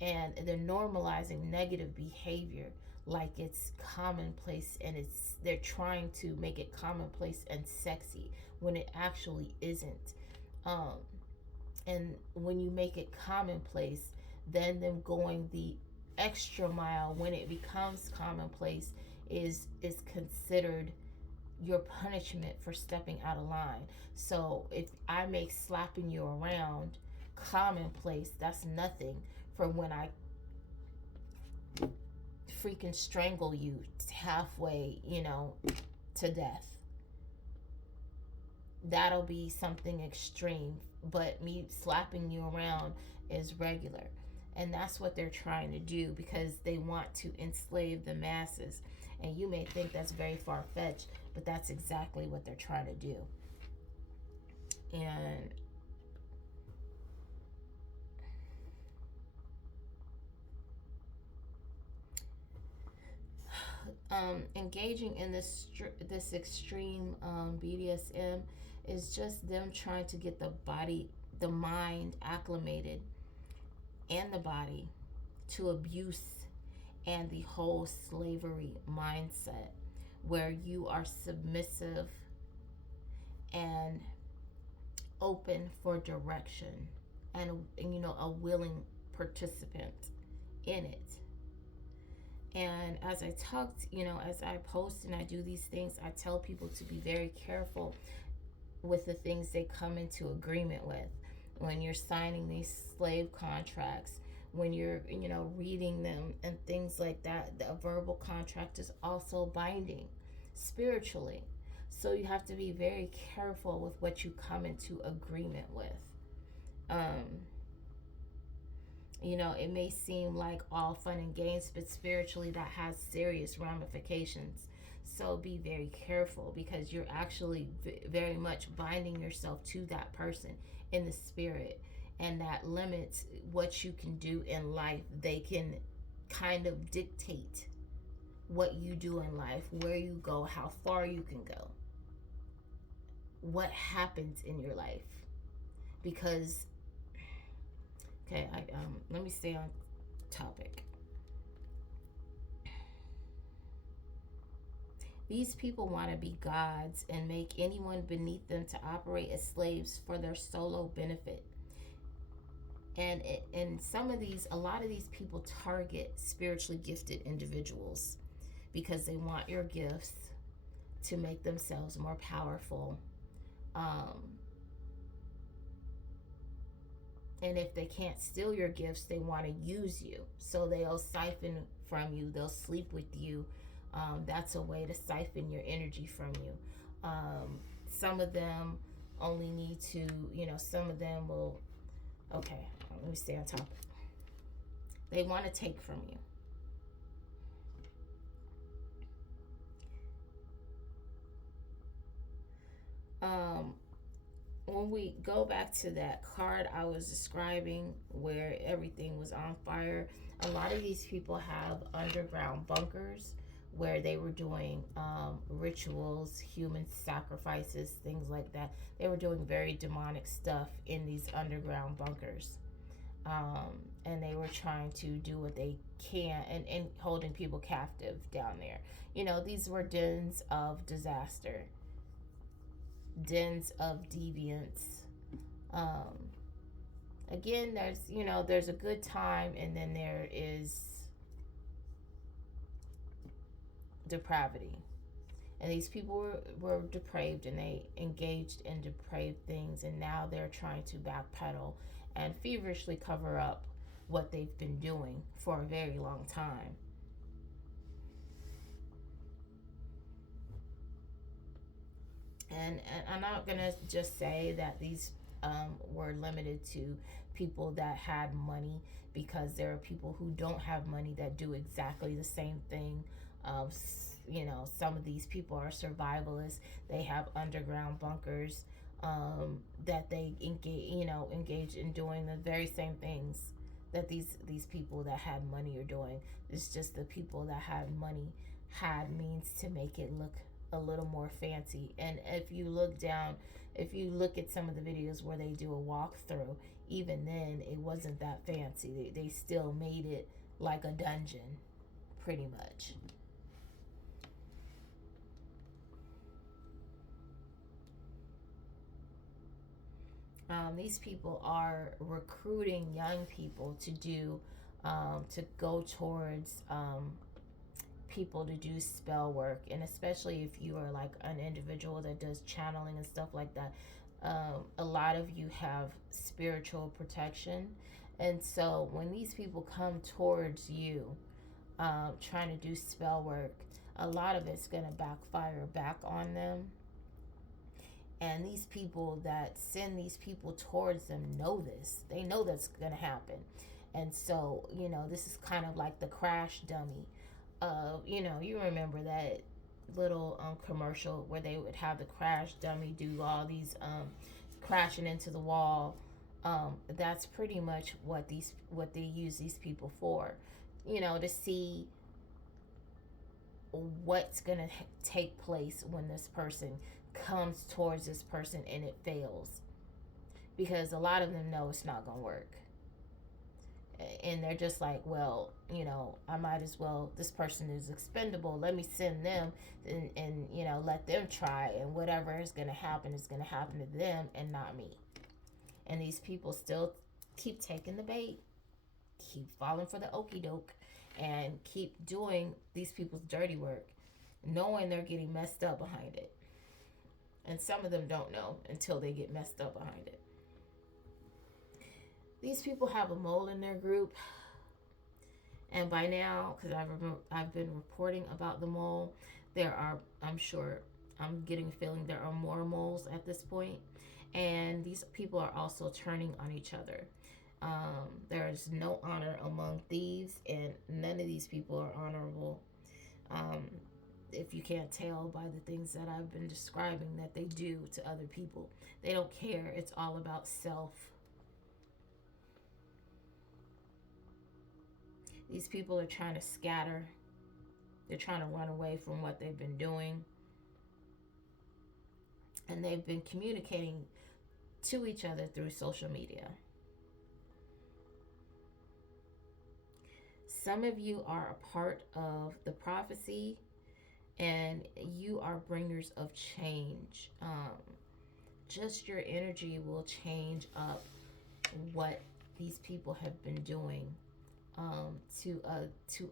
And they're normalizing negative behavior like it's commonplace, and they're trying to make it commonplace and sexy when it actually isn't. And when you make it commonplace, then them going the extra mile when it becomes commonplace is considered your punishment for stepping out of line. So if I make slapping you around commonplace, that's nothing from when I freaking strangle you halfway, to death. That'll be something extreme, but me slapping you around is regular. And that's what they're trying to do because they want to enslave the masses. And you may think that's very far fetched, but that's exactly what they're trying to do. And engaging in this extreme BDSM is just them trying to get the mind acclimated, and the body to abuse and the whole slavery mindset, where you are submissive and open for direction and a willing participant in it. And as I talked, as I post and I do these things, I tell people to be very careful with the things they come into agreement with. When you're signing these slave contracts, when you're, reading them and things like that, the verbal contract is also binding spiritually. So you have to be very careful with what you come into agreement with. It may seem like all fun and games, but spiritually that has serious ramifications. So be very careful because you're actually very much binding yourself to that person in the spirit, and that limits what you can do in life. They can kind of dictate what you do in life, where you go, how far you can go, what happens in your life. Because let me stay on topic. These people want to be gods and make anyone beneath them to operate as slaves for their solo benefit. And a lot of these people target spiritually gifted individuals because they want your gifts to make themselves more powerful. And if they can't steal your gifts, they want to use you. So they'll siphon from you. They'll sleep with you. That's a way to siphon your energy from you. Some of them only need to, some of them will, okay, let me stay on topic. They want to take from you. When we go back to that card I was describing where everything was on fire, a lot of these people have underground bunkers where they were doing rituals, human sacrifices, things like that. They were doing very demonic stuff in these underground bunkers. And they were trying to do what they can and holding people captive down there. These were dens of disaster, dens of deviance. Again, there's a good time, and then there is depravity. And these people were depraved, and they engaged in depraved things, and now they're trying to backpedal and feverishly cover up what they've been doing for a very long time. And I'm not going to just say that these were limited to people that had money, because there are people who don't have money that do exactly the same thing. Some of these people are survivalists. They have underground bunkers that they engage in doing the very same things that these people that had money are doing. It's just the people that had money had means to make it look a little more fancy. And if you look at some of the videos where they do a walkthrough, even then it wasn't that fancy. They still made it like a dungeon, pretty much. These people are recruiting young people to do, to go towards people to do spell work, and especially if you are like an individual that does channeling and stuff like that. A lot of you have spiritual protection, and so when these people come towards you, trying to do spell work, a lot of it's going to backfire back on them. And these people that send these people towards them know this. They know that's going to happen. And so, this is kind of like the crash dummy. You remember that little commercial where they would have the crash dummy do all these crashing into the wall. That's pretty much what they use these people for. To see what's going to take place when this person comes towards this person and it fails, because a lot of them know it's not gonna work, and they're just like, well, I might as well, this person is expendable, let me send them, and let them try, and whatever is gonna happen is gonna happen to them and not me. And these people still keep taking the bait, keep falling for the okie doke, and keep doing these people's dirty work, knowing they're getting messed up behind it. And some of them don't know until they get messed up behind it. These people have a mole in their group. And by now, because I've been reporting about the mole, there are, I'm getting a feeling there are more moles at this point. And these people are also turning on each other. There is no honor among thieves, and none of these people are honorable. If you can't tell by the things that I've been describing that they do to other people. They don't care. It's all about self. These people are trying to scatter. They're trying to run away from what they've been doing. And they've been communicating to each other through social media. Some of you are a part of the prophecy, and you are bringers of change. Just your energy will change up what these people have been doing to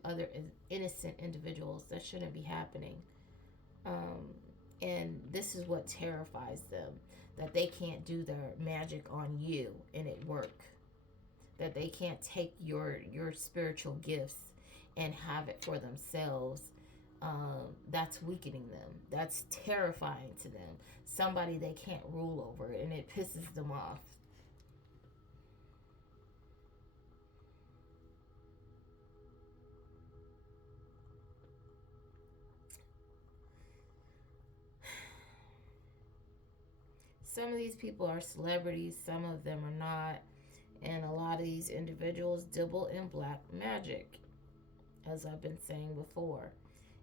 other innocent individuals that shouldn't be happening. And this is what terrifies them, that they can't do their magic on you and it work. That they can't take your spiritual gifts and have it for themselves. That's weakening them. That's terrifying to them. Somebody they can't rule over, and it pisses them off. Some of these people are celebrities, some of them are not, and a lot of these individuals dabble in black magic, as I've been saying before.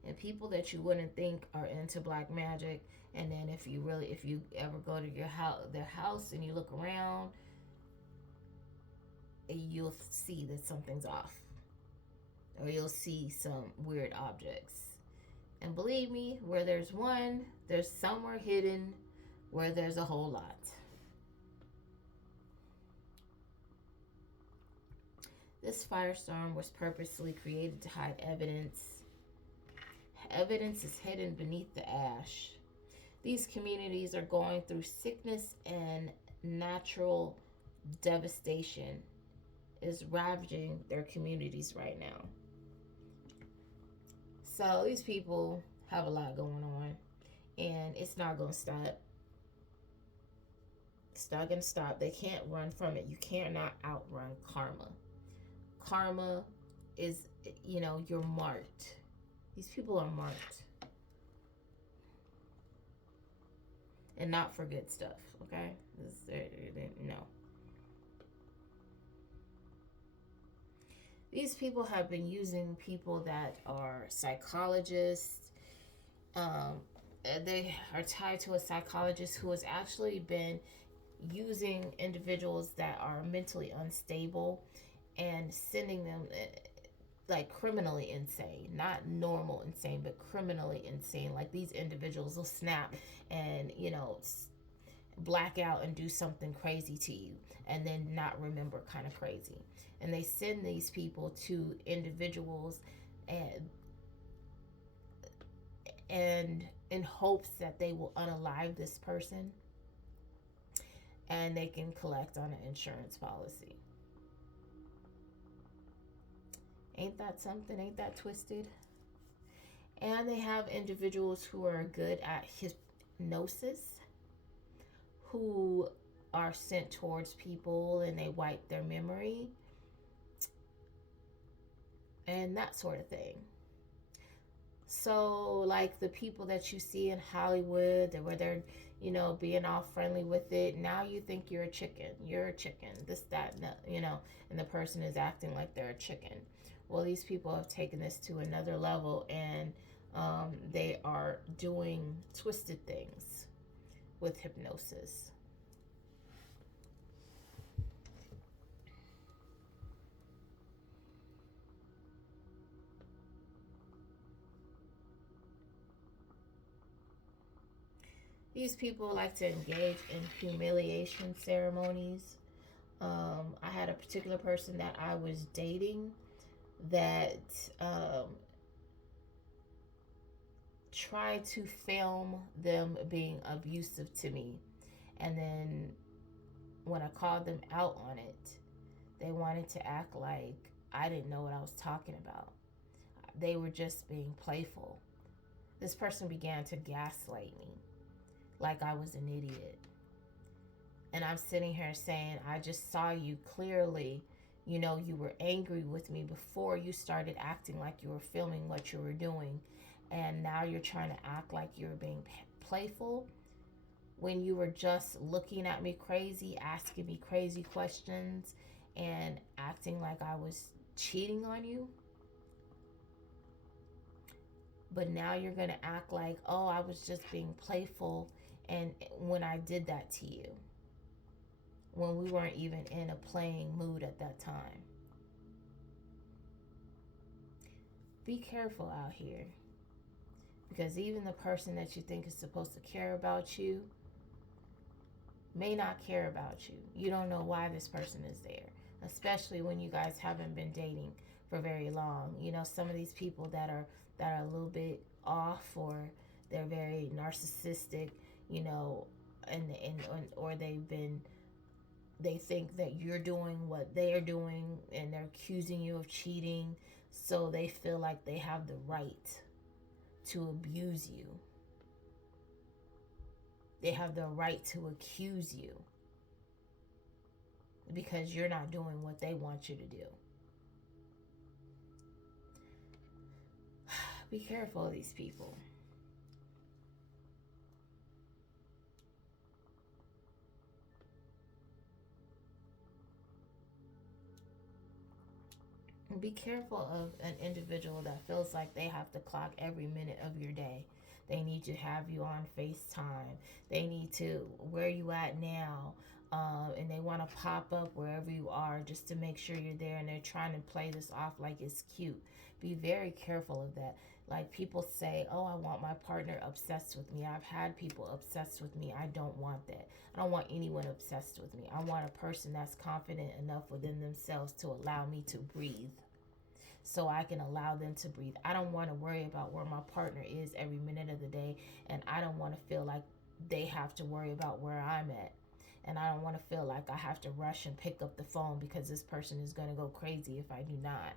And people that you wouldn't think are into black magic, and then if you ever go to their house and you look around, you'll see that something's off, or you'll see some weird objects. And believe me, where there's one, there's somewhere hidden where there's a whole lot. This firestorm was purposely created to hide evidence. Evidence is hidden beneath the ash. These communities are going through sickness, and natural devastation is ravaging their communities right now. So these people have a lot going on, and it's not going to stop. It's not going to stop. They can't run from it. You cannot outrun karma. Karma is, you're marked. These people are marked. And not for good stuff, okay? No. These people have been using people that are psychologists. They are tied to a psychologist who has actually been using individuals that are mentally unstable and sending them like criminally insane, not normal insane, but criminally insane. Like these individuals will snap and black out and do something crazy to you and then not remember kind of crazy. And they send these people to individuals and in hopes that they will unalive this person and they can collect on an insurance policy. Ain't that something? Ain't that twisted? And they have individuals who are good at hypnosis, who are sent towards people and they wipe their memory and that sort of thing. So, like the people that you see in Hollywood, where they're, being all friendly with it, now you think you're a chicken. You're a chicken. This, that, and the person is acting like they're a chicken. Well, these people have taken this to another level, and they are doing twisted things with hypnosis. These people like to engage in humiliation ceremonies. I had a particular person that I was dating that tried to film them being abusive to me. And then when I called them out on it, they wanted to act like I didn't know what I was talking about. They were just being playful. This person began to gaslight me like I was an idiot. And I'm sitting here saying, I just saw you clearly. You were angry with me before you started acting like you were filming what you were doing. And now you're trying to act like you're being playful when you were just looking at me crazy, asking me crazy questions, and acting like I was cheating on you. But now you're going to act like, oh, I was just being playful, and when I did that to you, when we weren't even in a playing mood at that time. Be careful out here, because even the person that you think is supposed to care about you may not care about you. You don't know why this person is there, especially when you guys haven't been dating for very long. Some of these people that are a little bit off, or they're very narcissistic, or they think that you're doing what they're doing, and they're accusing you of cheating, so they feel like they have the right to abuse you. They have the right to accuse you because you're not doing what they want you to do. Be careful of these people. Be careful of an individual that feels like they have to clock every minute of your day. They need to have you on FaceTime. They need to, where you at now? And they want to pop up wherever you are just to make sure you're there. And they're trying to play this off like it's cute. Be very careful of that. Like people say, oh, I want my partner obsessed with me. I've had people obsessed with me. I don't want that. I don't want anyone obsessed with me. I want a person that's confident enough within themselves to allow me to breathe, so I can allow them to breathe. I don't want to worry about where my partner is every minute of the day, and I don't want to feel like they have to worry about where I'm at. And I don't want to feel like I have to rush and pick up the phone because this person is going to go crazy if I do not.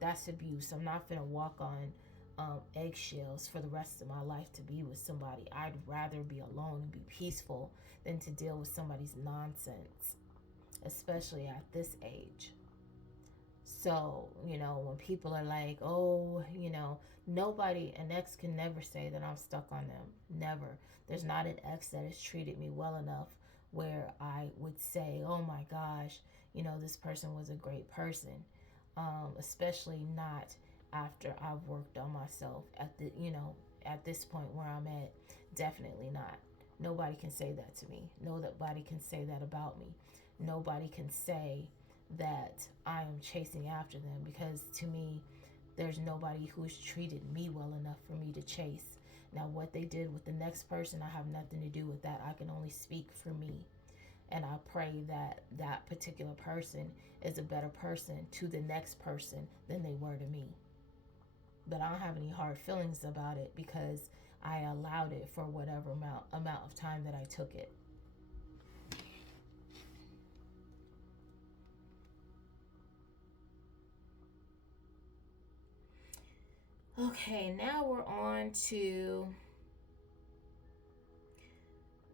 That's abuse. I'm not going to walk on eggshells for the rest of my life to be with somebody. I'd rather be alone and be peaceful than to deal with somebody's nonsense, especially at this age. So, when people are like, oh, nobody, an ex can never say that I'm stuck on them. Never. There's not an ex that has treated me well enough where I would say, oh my gosh, this person was a great person. Especially not after I've worked on myself at this point where I'm at. Definitely not. Nobody can say that to me. Nobody can say that about me. Nobody can say that I am chasing after them, because to me, there's nobody who's treated me well enough for me to chase. Now, what they did with the next person, I have nothing to do with that. I can only speak for me. And I pray that that particular person is a better person to the next person than they were to me. But I don't have any hard feelings about it because I allowed it for whatever amount of time that I took it. Okay, now we're on to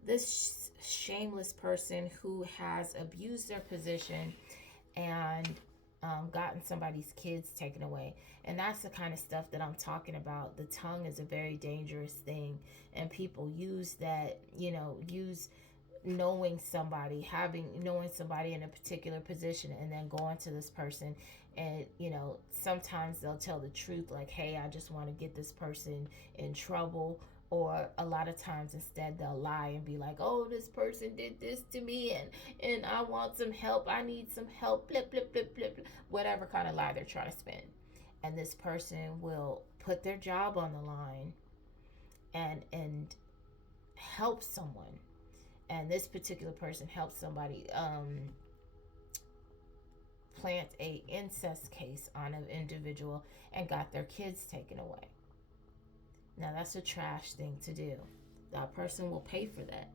this shameless person who has abused their position and gotten somebody's kids taken away. And that's the kind of stuff that I'm talking about. The tongue is a very dangerous thing, and people use that, use knowing somebody, knowing somebody in a particular position, and then going to this person. And sometimes they'll tell the truth, like, hey, I just want to get this person in trouble. Or a lot of times instead they'll lie and be like, oh, this person did this to me, and I want some help, I need some help, blah blah blah blah blah, whatever kind of lie they're trying to spin. And this person will put their job on the line and help someone. And this particular person helped somebody plant a incest case on an individual and got their kids taken away. Now, that's a trash thing to do. That person will pay for that.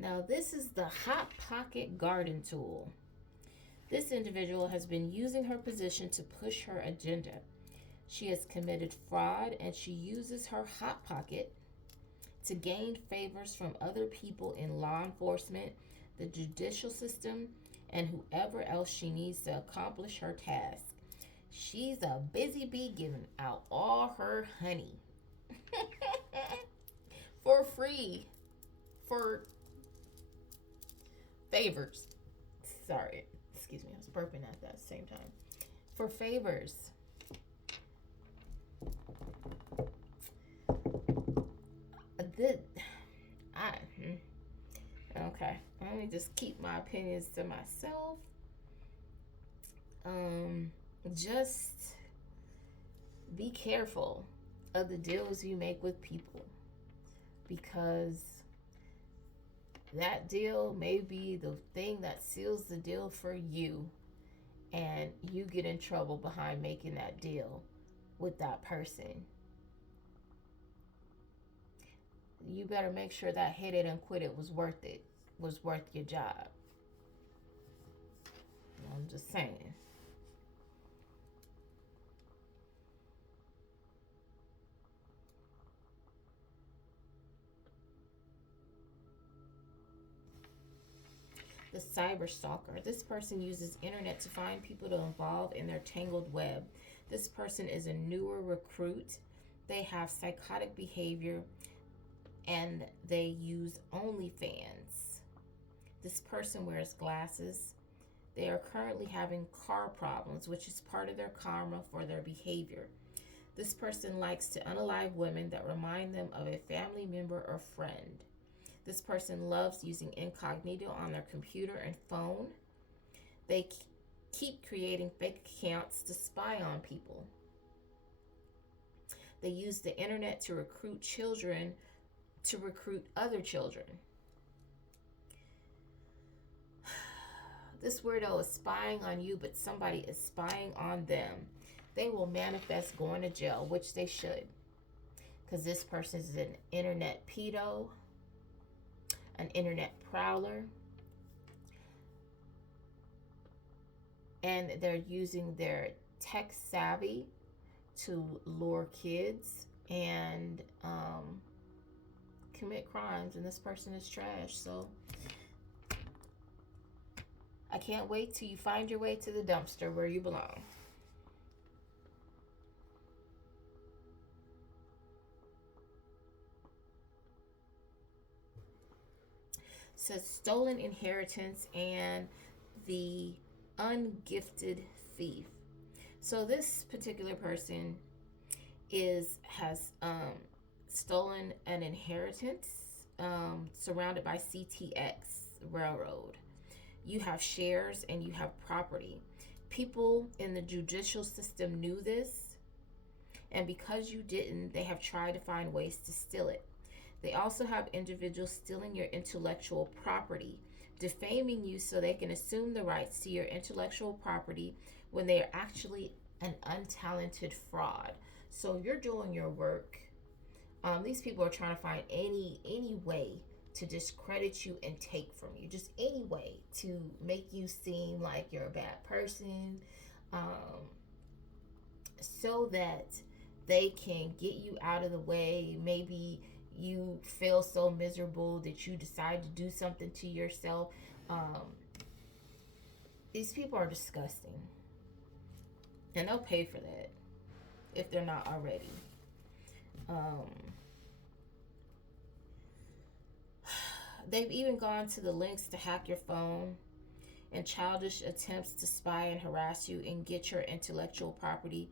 Now, this is the Hot Pocket Garden Tool. This individual has been using her position to push her agenda. She has committed fraud, and she uses her Hot Pocket to gain favors from other people in law enforcement, the judicial system, and whoever else she needs to accomplish her task. She's a busy bee giving out all her honey for free, for favors. Sorry, excuse me, I was burping at that same time. For favors. Okay, let me just keep my opinions to myself. Just be careful of the deals you make with people, because that deal may be the thing that seals the deal for you, and you get in trouble behind making that deal with that person. You better make sure that hit it and quit it was worth it, was worth your job. I'm just saying. The cyber stalker. This person uses internet to find people to involve in their tangled web. This person is a newer recruit. They have psychotic behavior and they use OnlyFans. This person wears glasses. They are currently having car problems, which is part of their karma for their behavior. This person likes to unalive women that remind them of a family member or friend. This person loves using incognito on their computer and phone. They keep creating fake accounts to spy on people. They use the internet to recruit children to recruit other children. This weirdo is spying on you, but somebody is spying on them. They will manifest going to jail, which they should, because this person is an internet pedo, an internet prowler, and they're using their tech savvy to lure kids and commit crimes, and this person is trash. So I can't wait till you find your way to the dumpster where you belong. Says stolen inheritance and the ungifted thief. So this particular person has stolen an inheritance surrounded by CTX Railroad. You have shares and you have property. People in the judicial system knew this, and because you didn't, they have tried to find ways to steal it. They also have individuals stealing your intellectual property, defaming you so they can assume the rights to your intellectual property when they are actually an untalented fraud. So you're doing your work. These people are trying to find any way to discredit you and take from you, just any way to make you seem like you're a bad person, so that they can get you out of the way. Maybe you feel so miserable that you decide to do something to yourself. These people are disgusting, and they'll pay for that if they're not already. They've even gone to the lengths to hack your phone and childish attempts to spy and harass you and get your intellectual property.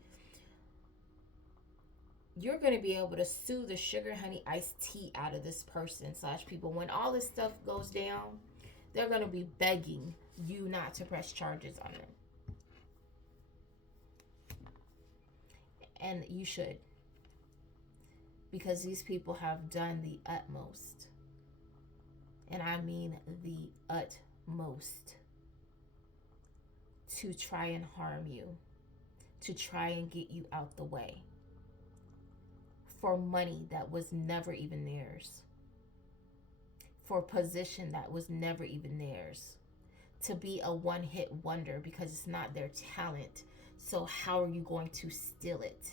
You're going to be able to sue the sugar honey iced tea out of this person / people. When all this stuff goes down, they're going to be begging you not to press charges on them. And you should. Because these people have done the utmost. And I mean the utmost, to try and harm you, to try and get you out the way, for money that was never even theirs, for position that was never even theirs, to be a one-hit wonder because it's not their talent. So how are you going to steal it?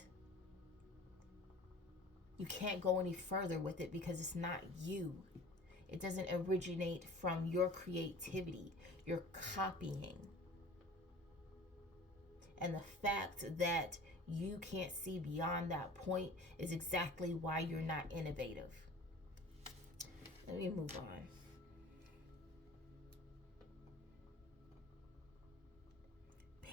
You can't go any further with it because it's not you. It doesn't originate from your creativity. You're copying. And the fact that you can't see beyond that point is exactly why you're not innovative. Let me move on.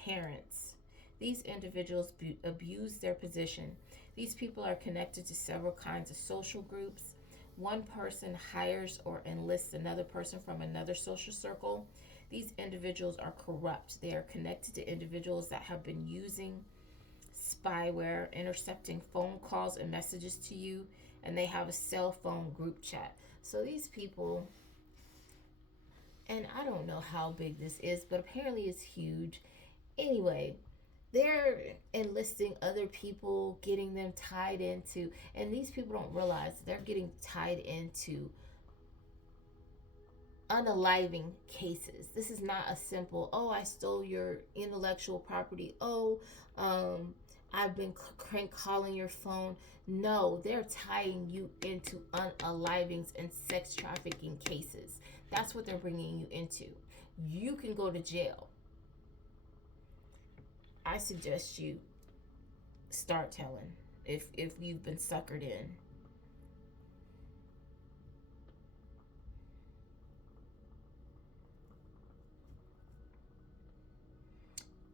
Parents. These individuals abuse their position. These people are connected to several kinds of social groups. One person hires or enlists another person from another social circle. These individuals are corrupt. They are connected to individuals that have been using spyware, intercepting phone calls and messages to you, and they have a cell phone group chat. So these people, and I don't know how big this is, but apparently it's huge. Anyway, they're enlisting other people, getting them tied into, and these people don't realize they're getting tied into unaliving cases. This is not a simple, oh, I stole your intellectual property. Oh, I've been crank calling your phone. No, they're tying you into unalivings and sex trafficking cases. That's what they're bringing you into. You can go to jail. I suggest you start telling if you've been suckered in.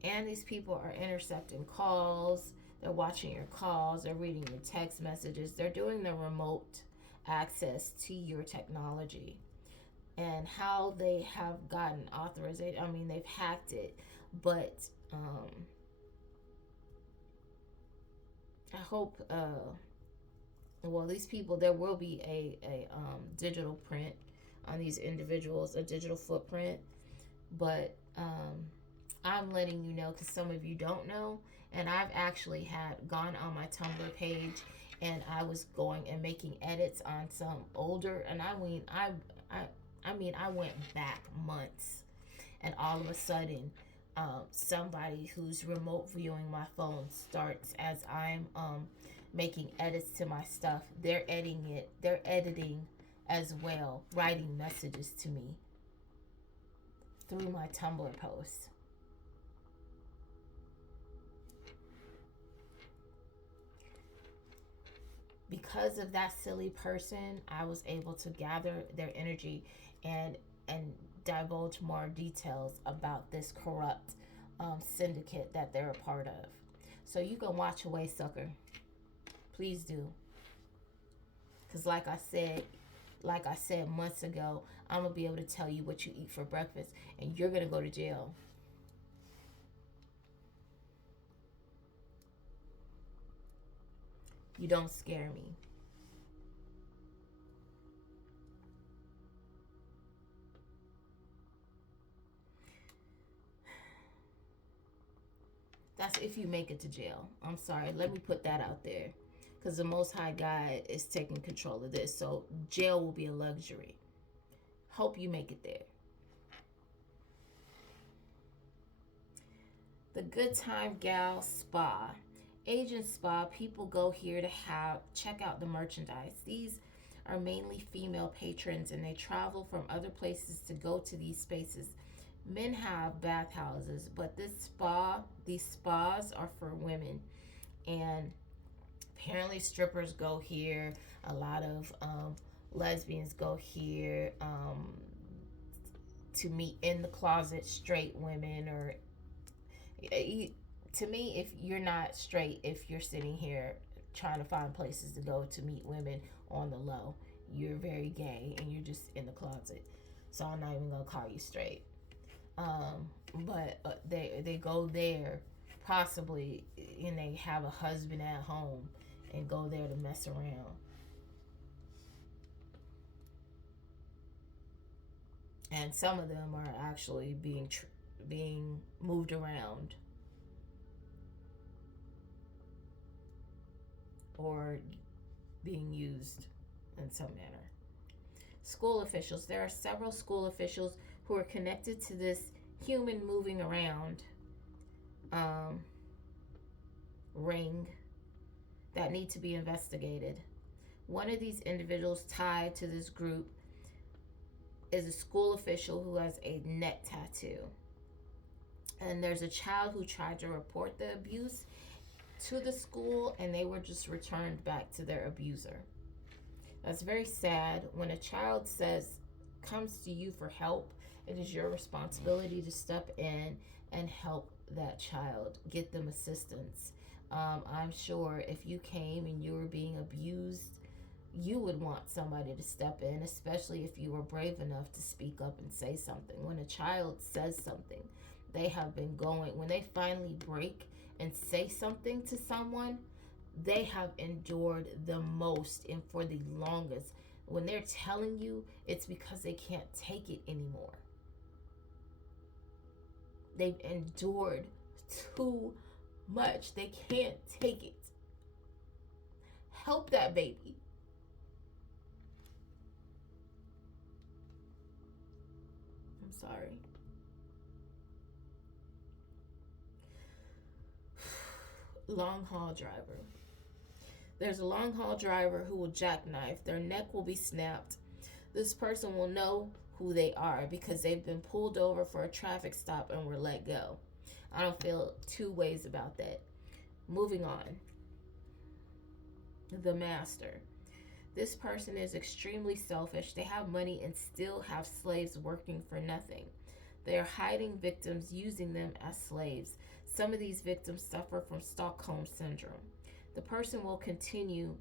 And these people are intercepting calls. They're watching your calls. They're reading your text messages. They're doing the remote access to your technology. And how they have gotten authorization. I mean, they've hacked it. But I hope, well, these people, there will be a digital print on these individuals, a digital footprint. But I'm letting you know because some of you don't know. And I've actually had gone on my Tumblr page and I was going and making edits on some older, and I mean I went back months, and all of a sudden somebody who's remote viewing my phone starts as I'm making edits to my stuff. They're editing as well, writing messages to me through my Tumblr posts. Because of that silly person, I was able to gather their energy and divulge more details about this corrupt syndicate that they're a part of. So you can watch away, sucker. Please do. Because like I said months ago, I'm going to be able to tell you what you eat for breakfast, and you're going to go to jail. You don't scare me. That's if you make it to jail. I'm sorry. Let me put that out there. Because the Most High God is taking control of this. So jail will be a luxury. Hope you make it there. The Good Time Gal Spa. Asian Spa. People go here to check out the merchandise. These are mainly female patrons and they travel from other places to go to these spaces. Men have bathhouses, but these spas are for women. And apparently strippers go here. A lot of lesbians go here to meet in the closet straight women. Or to me, if you're not straight, if you're sitting here trying to find places to go to meet women on the low, you're very gay and you're just in the closet. So I'm not even gonna call you straight. But they go there possibly, and they have a husband at home and go there to mess around. And some of them are actually being moved around or being used in some manner. School officials. There are several school officials who are connected to this human moving around ring that need to be investigated. One of these individuals tied to this group is a school official who has a neck tattoo. And there's a child who tried to report the abuse to the school and they were just returned back to their abuser. That's very sad. When a child comes to you for help, it is your responsibility to step in and help that child, get them assistance. I'm sure if you came and you were being abused, you would want somebody to step in, especially if you were brave enough to speak up and say something. When a child says something, when they finally break and say something to someone, they have endured the most and for the longest. When they're telling you, it's because they can't take it anymore. They've endured too much. They can't take it. Help that baby. I'm sorry. Long haul driver. There's a long haul driver who will jackknife. Their neck will be snapped. This person will know who they are because they've been pulled over for a traffic stop and were let go. I don't feel two ways about that. Moving on. The master. This person is extremely selfish. They have money and still have slaves working for nothing. They are hiding victims, using them as slaves. Some of these victims suffer from Stockholm syndrome. This person will continue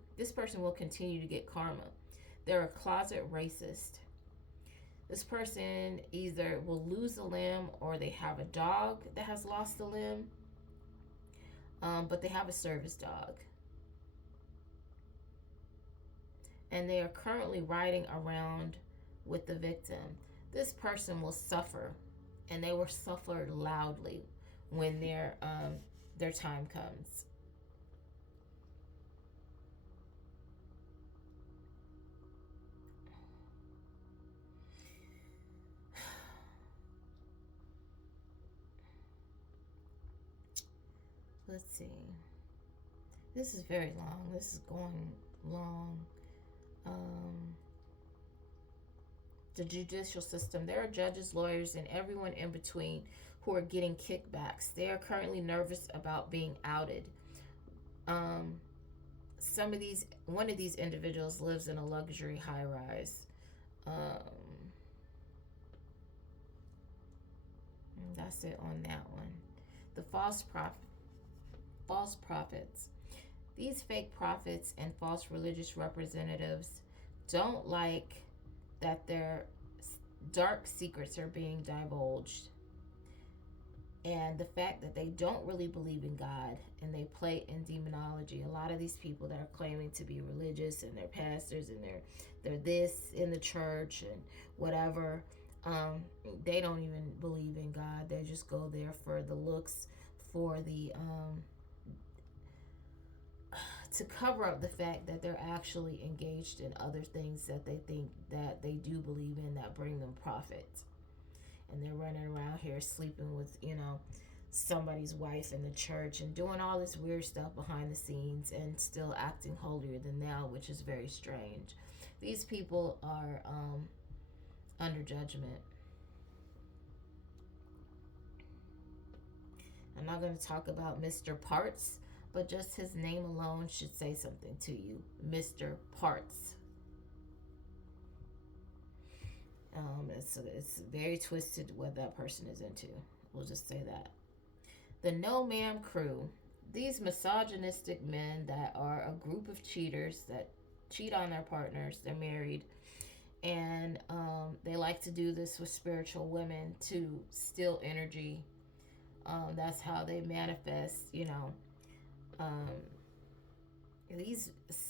to get karma. They're a closet racist. This person either will lose a limb or they have a dog that has lost a limb, but they have a service dog. And they are currently riding around with the victim. This person will suffer, and they will suffer loudly when their time comes. Let's see. This is very long. This is going long. The judicial system. There are judges, lawyers, and everyone in between who are getting kickbacks. They are currently nervous about being outed. One of these individuals lives in a luxury high-rise. That's it on that one. The false prophets. These fake prophets and false religious representatives don't like that their dark secrets are being divulged. And the fact that they don't really believe in God and they play in demonology. A lot of these people that are claiming to be religious and they're pastors and they're this in the church and whatever, they don't even believe in God. They just go there for the looks, for the to cover up the fact that they're actually engaged in other things that they think that they do believe in that bring them profit. And they're running around here sleeping with, somebody's wife in the church and doing all this weird stuff behind the scenes and still acting holier than thou, which is very strange. These people are under judgment. I'm not going to talk about Mr. Parts, but just his name alone should say something to you. Mr. Parts. It's very twisted what that person is into. We'll just say that. The No Ma'am Crew. These misogynistic men that are a group of cheaters that cheat on their partners. They're married. And they like to do this with spiritual women to steal energy. That's how they manifest,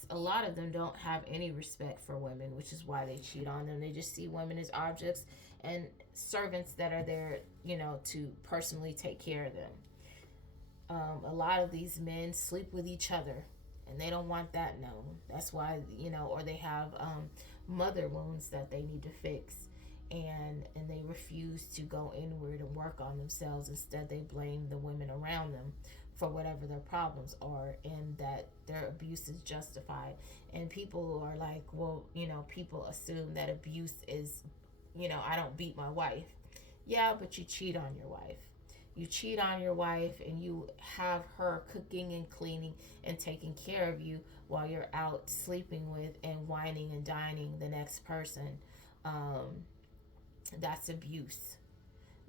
a lot of them don't have any respect for women, which is why they cheat on them. They just see women as objects and servants that are there, to personally take care of them. A lot of these men sleep with each other and they don't want that known. That's why, or they have mother wounds that they need to fix, and they refuse to go inward and work on themselves. Instead, they blame the women around them for whatever their problems are, and that their abuse is justified. And people are like, well, people assume that abuse is, I don't beat my wife. Yeah, but you cheat on your wife. You cheat on your wife and you have her cooking and cleaning and taking care of you while you're out sleeping with and whining and dining the next person. That's abuse.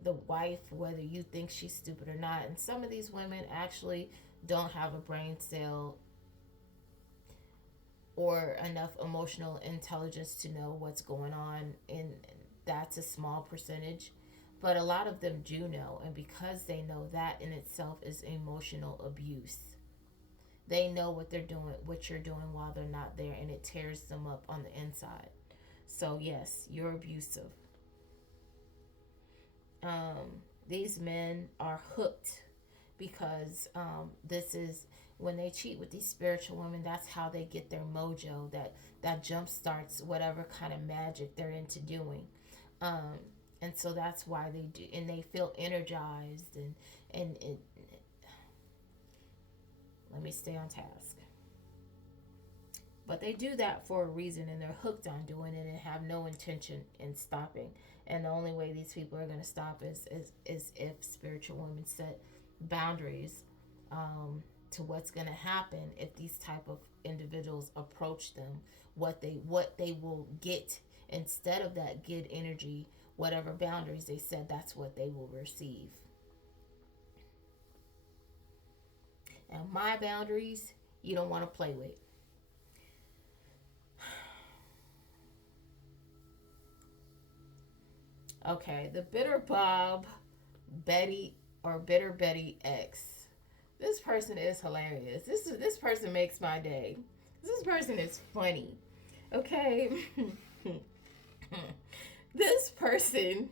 The wife, whether you think she's stupid or not, and some of these women actually don't have a brain cell or enough emotional intelligence to know what's going on, and that's a small percentage, but a lot of them do know, and because they know, that in itself is emotional abuse. They know what they're doing, what you're doing while they're not there, and it tears them up on the inside. So yes, you're abusive. These men are hooked because this is when they cheat with these spiritual women. That's how they get their mojo. That jump starts whatever kind of magic they're into doing, and so that's why they do, and they feel energized and let me stay on task. But they do that for a reason, and they're hooked on doing it and have no intention in stopping. And the only way these people are going to stop is if spiritual women set boundaries to what's going to happen if these type of individuals approach them. What they will get instead of that good energy, whatever boundaries they set, that's what they will receive. And my boundaries, you don't want to play with. Okay, the Bitter Bob Betty or Bitter Betty X. This person is hilarious. This person makes my day. This person is funny. Okay. This person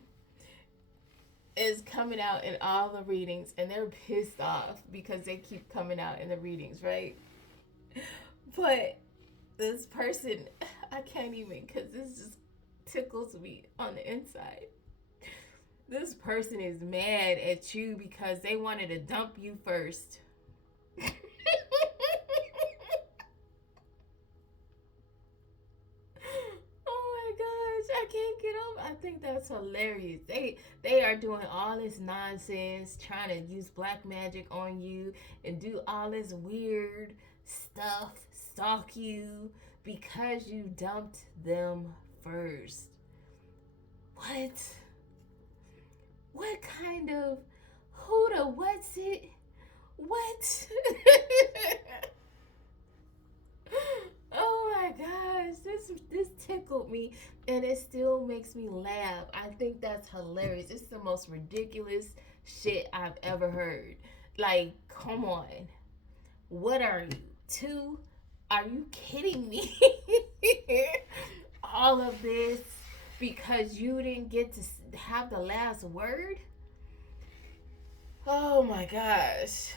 is coming out in all the readings and they're pissed off because they keep coming out in the readings, right? But this person, I can't even, because this just tickles me on the inside. This person is mad at you because they wanted to dump you first. Oh my gosh, I can't get over. I think that's hilarious. They are doing all this nonsense, trying to use black magic on you and do all this weird stuff, stalk you because you dumped them first. What? What kind of what's it? What? Oh my gosh, this tickled me and it still makes me laugh. I think that's hilarious. It's the most ridiculous shit I've ever heard. Like, come on. What are you? Two? Are you kidding me? All of this because you didn't get to have the last word? Oh my gosh.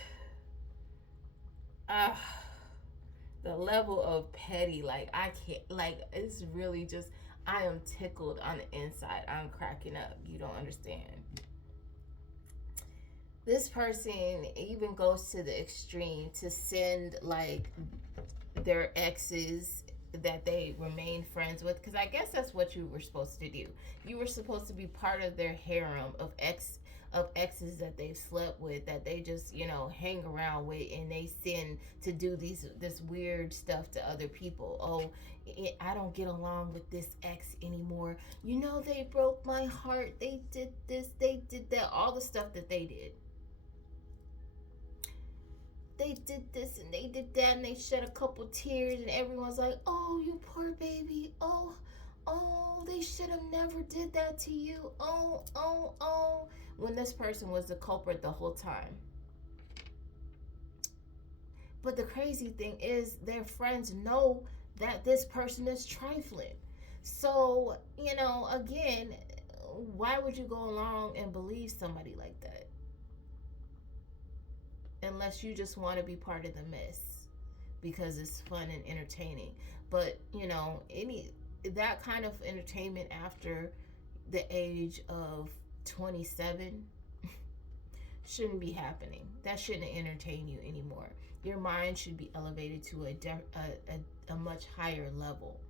Uh, the level of petty, like, I can't, like, it's really just, I am tickled on the inside. I'm cracking up. You don't understand. This person even goes to the extreme to send, like, their exes that they remain friends with, because I guess that's what you were supposed to do. You were supposed to be part of their harem of exes that they've slept with, that they just, hang around with, and they send to do this weird stuff to other people. Oh, I don't get along with this ex anymore. They broke my heart. They did this, they did that, all the stuff that they did. They did this and they did that, and they shed a couple tears, and everyone's like, oh, you poor baby. Oh, they should have never did that to you. Oh, when this person was the culprit the whole time. But the crazy thing is, their friends know that this person is trifling. So, again, why would you go along and believe somebody like that? Unless you just want to be part of the mess because it's fun and entertaining. But that kind of entertainment after the age of 27 shouldn't be happening. That shouldn't entertain you anymore. Your mind should be elevated to a much higher level.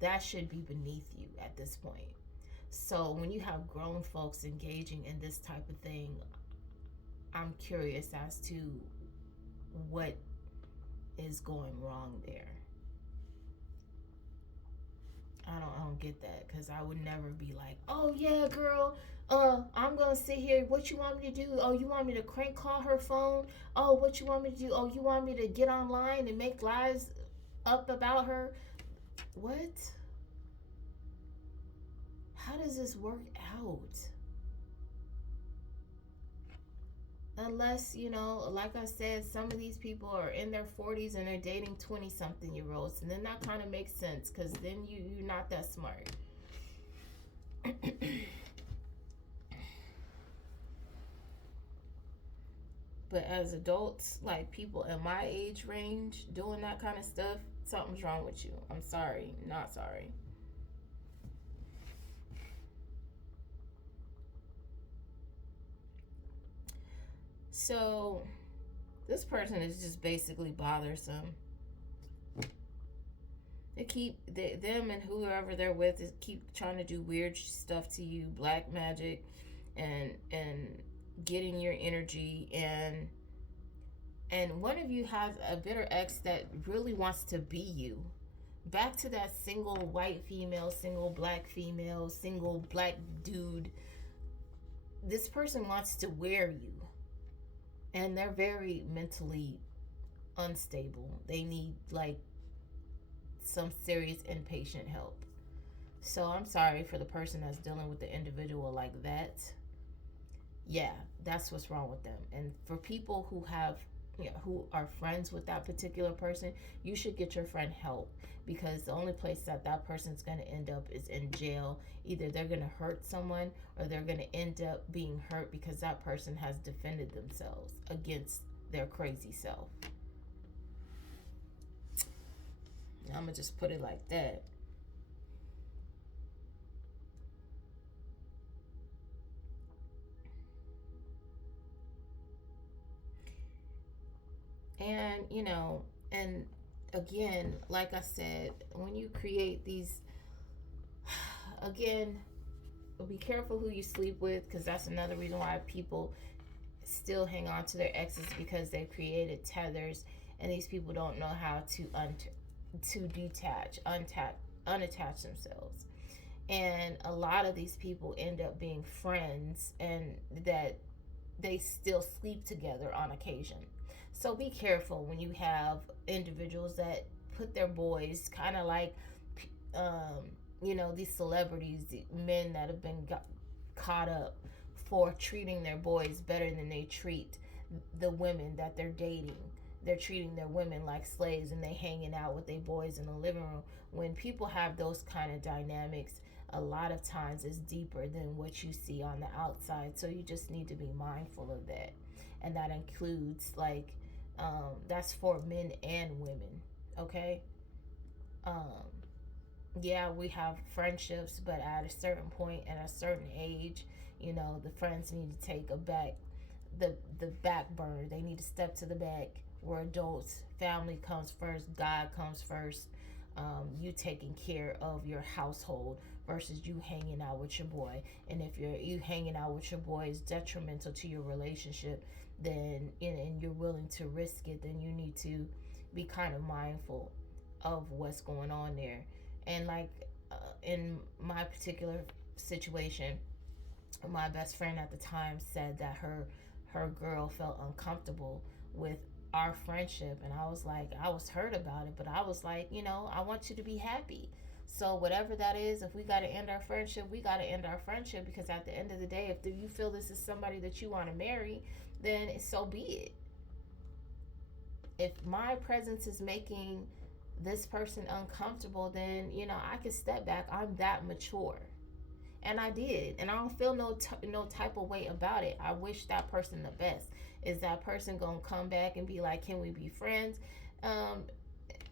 That should be beneath you at this point. So when you have grown folks engaging in this type of thing, I'm curious as to what is going wrong there. I don't get that, because I would never be like, oh yeah, girl, I'm gonna sit here. What you want me to do? Oh, you want me to crank call her phone? Oh, what you want me to do? Oh, you want me to get online and make lies up about her? What? How does this work out? Unless, like I said, some of these people are in their 40s and they're dating 20-something-year-olds. And then that kind of makes sense, because then you're not that smart. But as adults, like people in my age range doing that kind of stuff, something's wrong with you. I'm sorry, not sorry. So, this person is just basically bothersome. Them and whoever they're with keep trying to do weird stuff to you, black magic, and getting your energy, and one of you has a bitter ex that really wants to be you. Back to that single white female, single black female, single black dude. This person wants to wear you. And they're very mentally unstable. They need, like, some serious inpatient help. So I'm sorry for the person that's dealing with the individual like that. Yeah, that's what's wrong with them. And for people who who are friends with that particular person, you should get your friend help, because the only place that person's going to end up is in jail. Either they're going to hurt someone, or they're going to end up being hurt because that person has defended themselves against their crazy self. I'm going to just put it like that. And, and again, like I said, when you create these, again, be careful who you sleep with, because that's another reason why people still hang on to their exes, because they've created tethers, and these people don't know how to unattach themselves. And a lot of these people end up being friends, and that they still sleep together on occasion. So be careful when you have individuals that put their boys kind of like, these celebrities, men that have been caught up for treating their boys better than they treat the women that they're dating. They're treating their women like slaves, and they hanging out with their boys in the living room. When people have those kind of dynamics, a lot of times it's deeper than what you see on the outside. So you just need to be mindful of that. And that includes like that's for men and women. Okay. um yeah, we have friendships, but at a certain point, at a certain age, the friends need to take a back, the back burner. They need to step to the back. We're adults. Family comes first. God comes first. You taking care of your household versus you hanging out with your boy. And if you hanging out with your boy is detrimental to your relationship, then and you're willing to risk it, then you need to be kind of mindful of what's going on there. And like in my particular situation, my best friend at the time said that her girl felt uncomfortable with our friendship, and I was hurt about it, but I was like, I want you to be happy. So whatever that is, if we got to end our friendship, we got to end our friendship, because at the end of the day, if you feel this is somebody that you want to marry, then so be it. If my presence is making this person uncomfortable, then I can step back. I'm that mature, and I did, and I don't feel no type of way about it. I wish that person the best. Is that person gonna come back and be like, can we be friends? um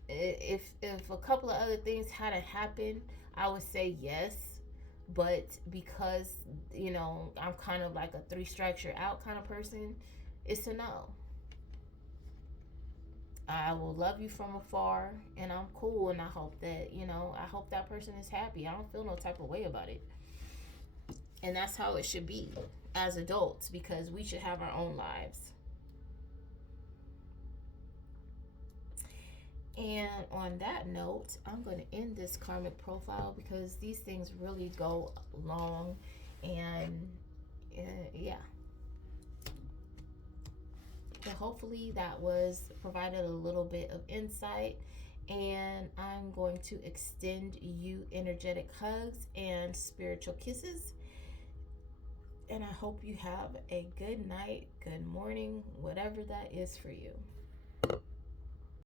if a couple of other things hadn't happened, I would say yes. But because I'm kind of like a three strikes you're out kind of person, it's a no. I will love you from afar, and I'm cool, and I hope that I hope that person is happy. I don't feel no type of way about it. And that's how it should be as adults, because we should have our own lives. And on that note, I'm going to end this karmic profile, because these things really go long. And yeah. But hopefully that was provided a little bit of insight. And I'm going to extend you energetic hugs and spiritual kisses. And I hope you have a good night, good morning, whatever that is for you.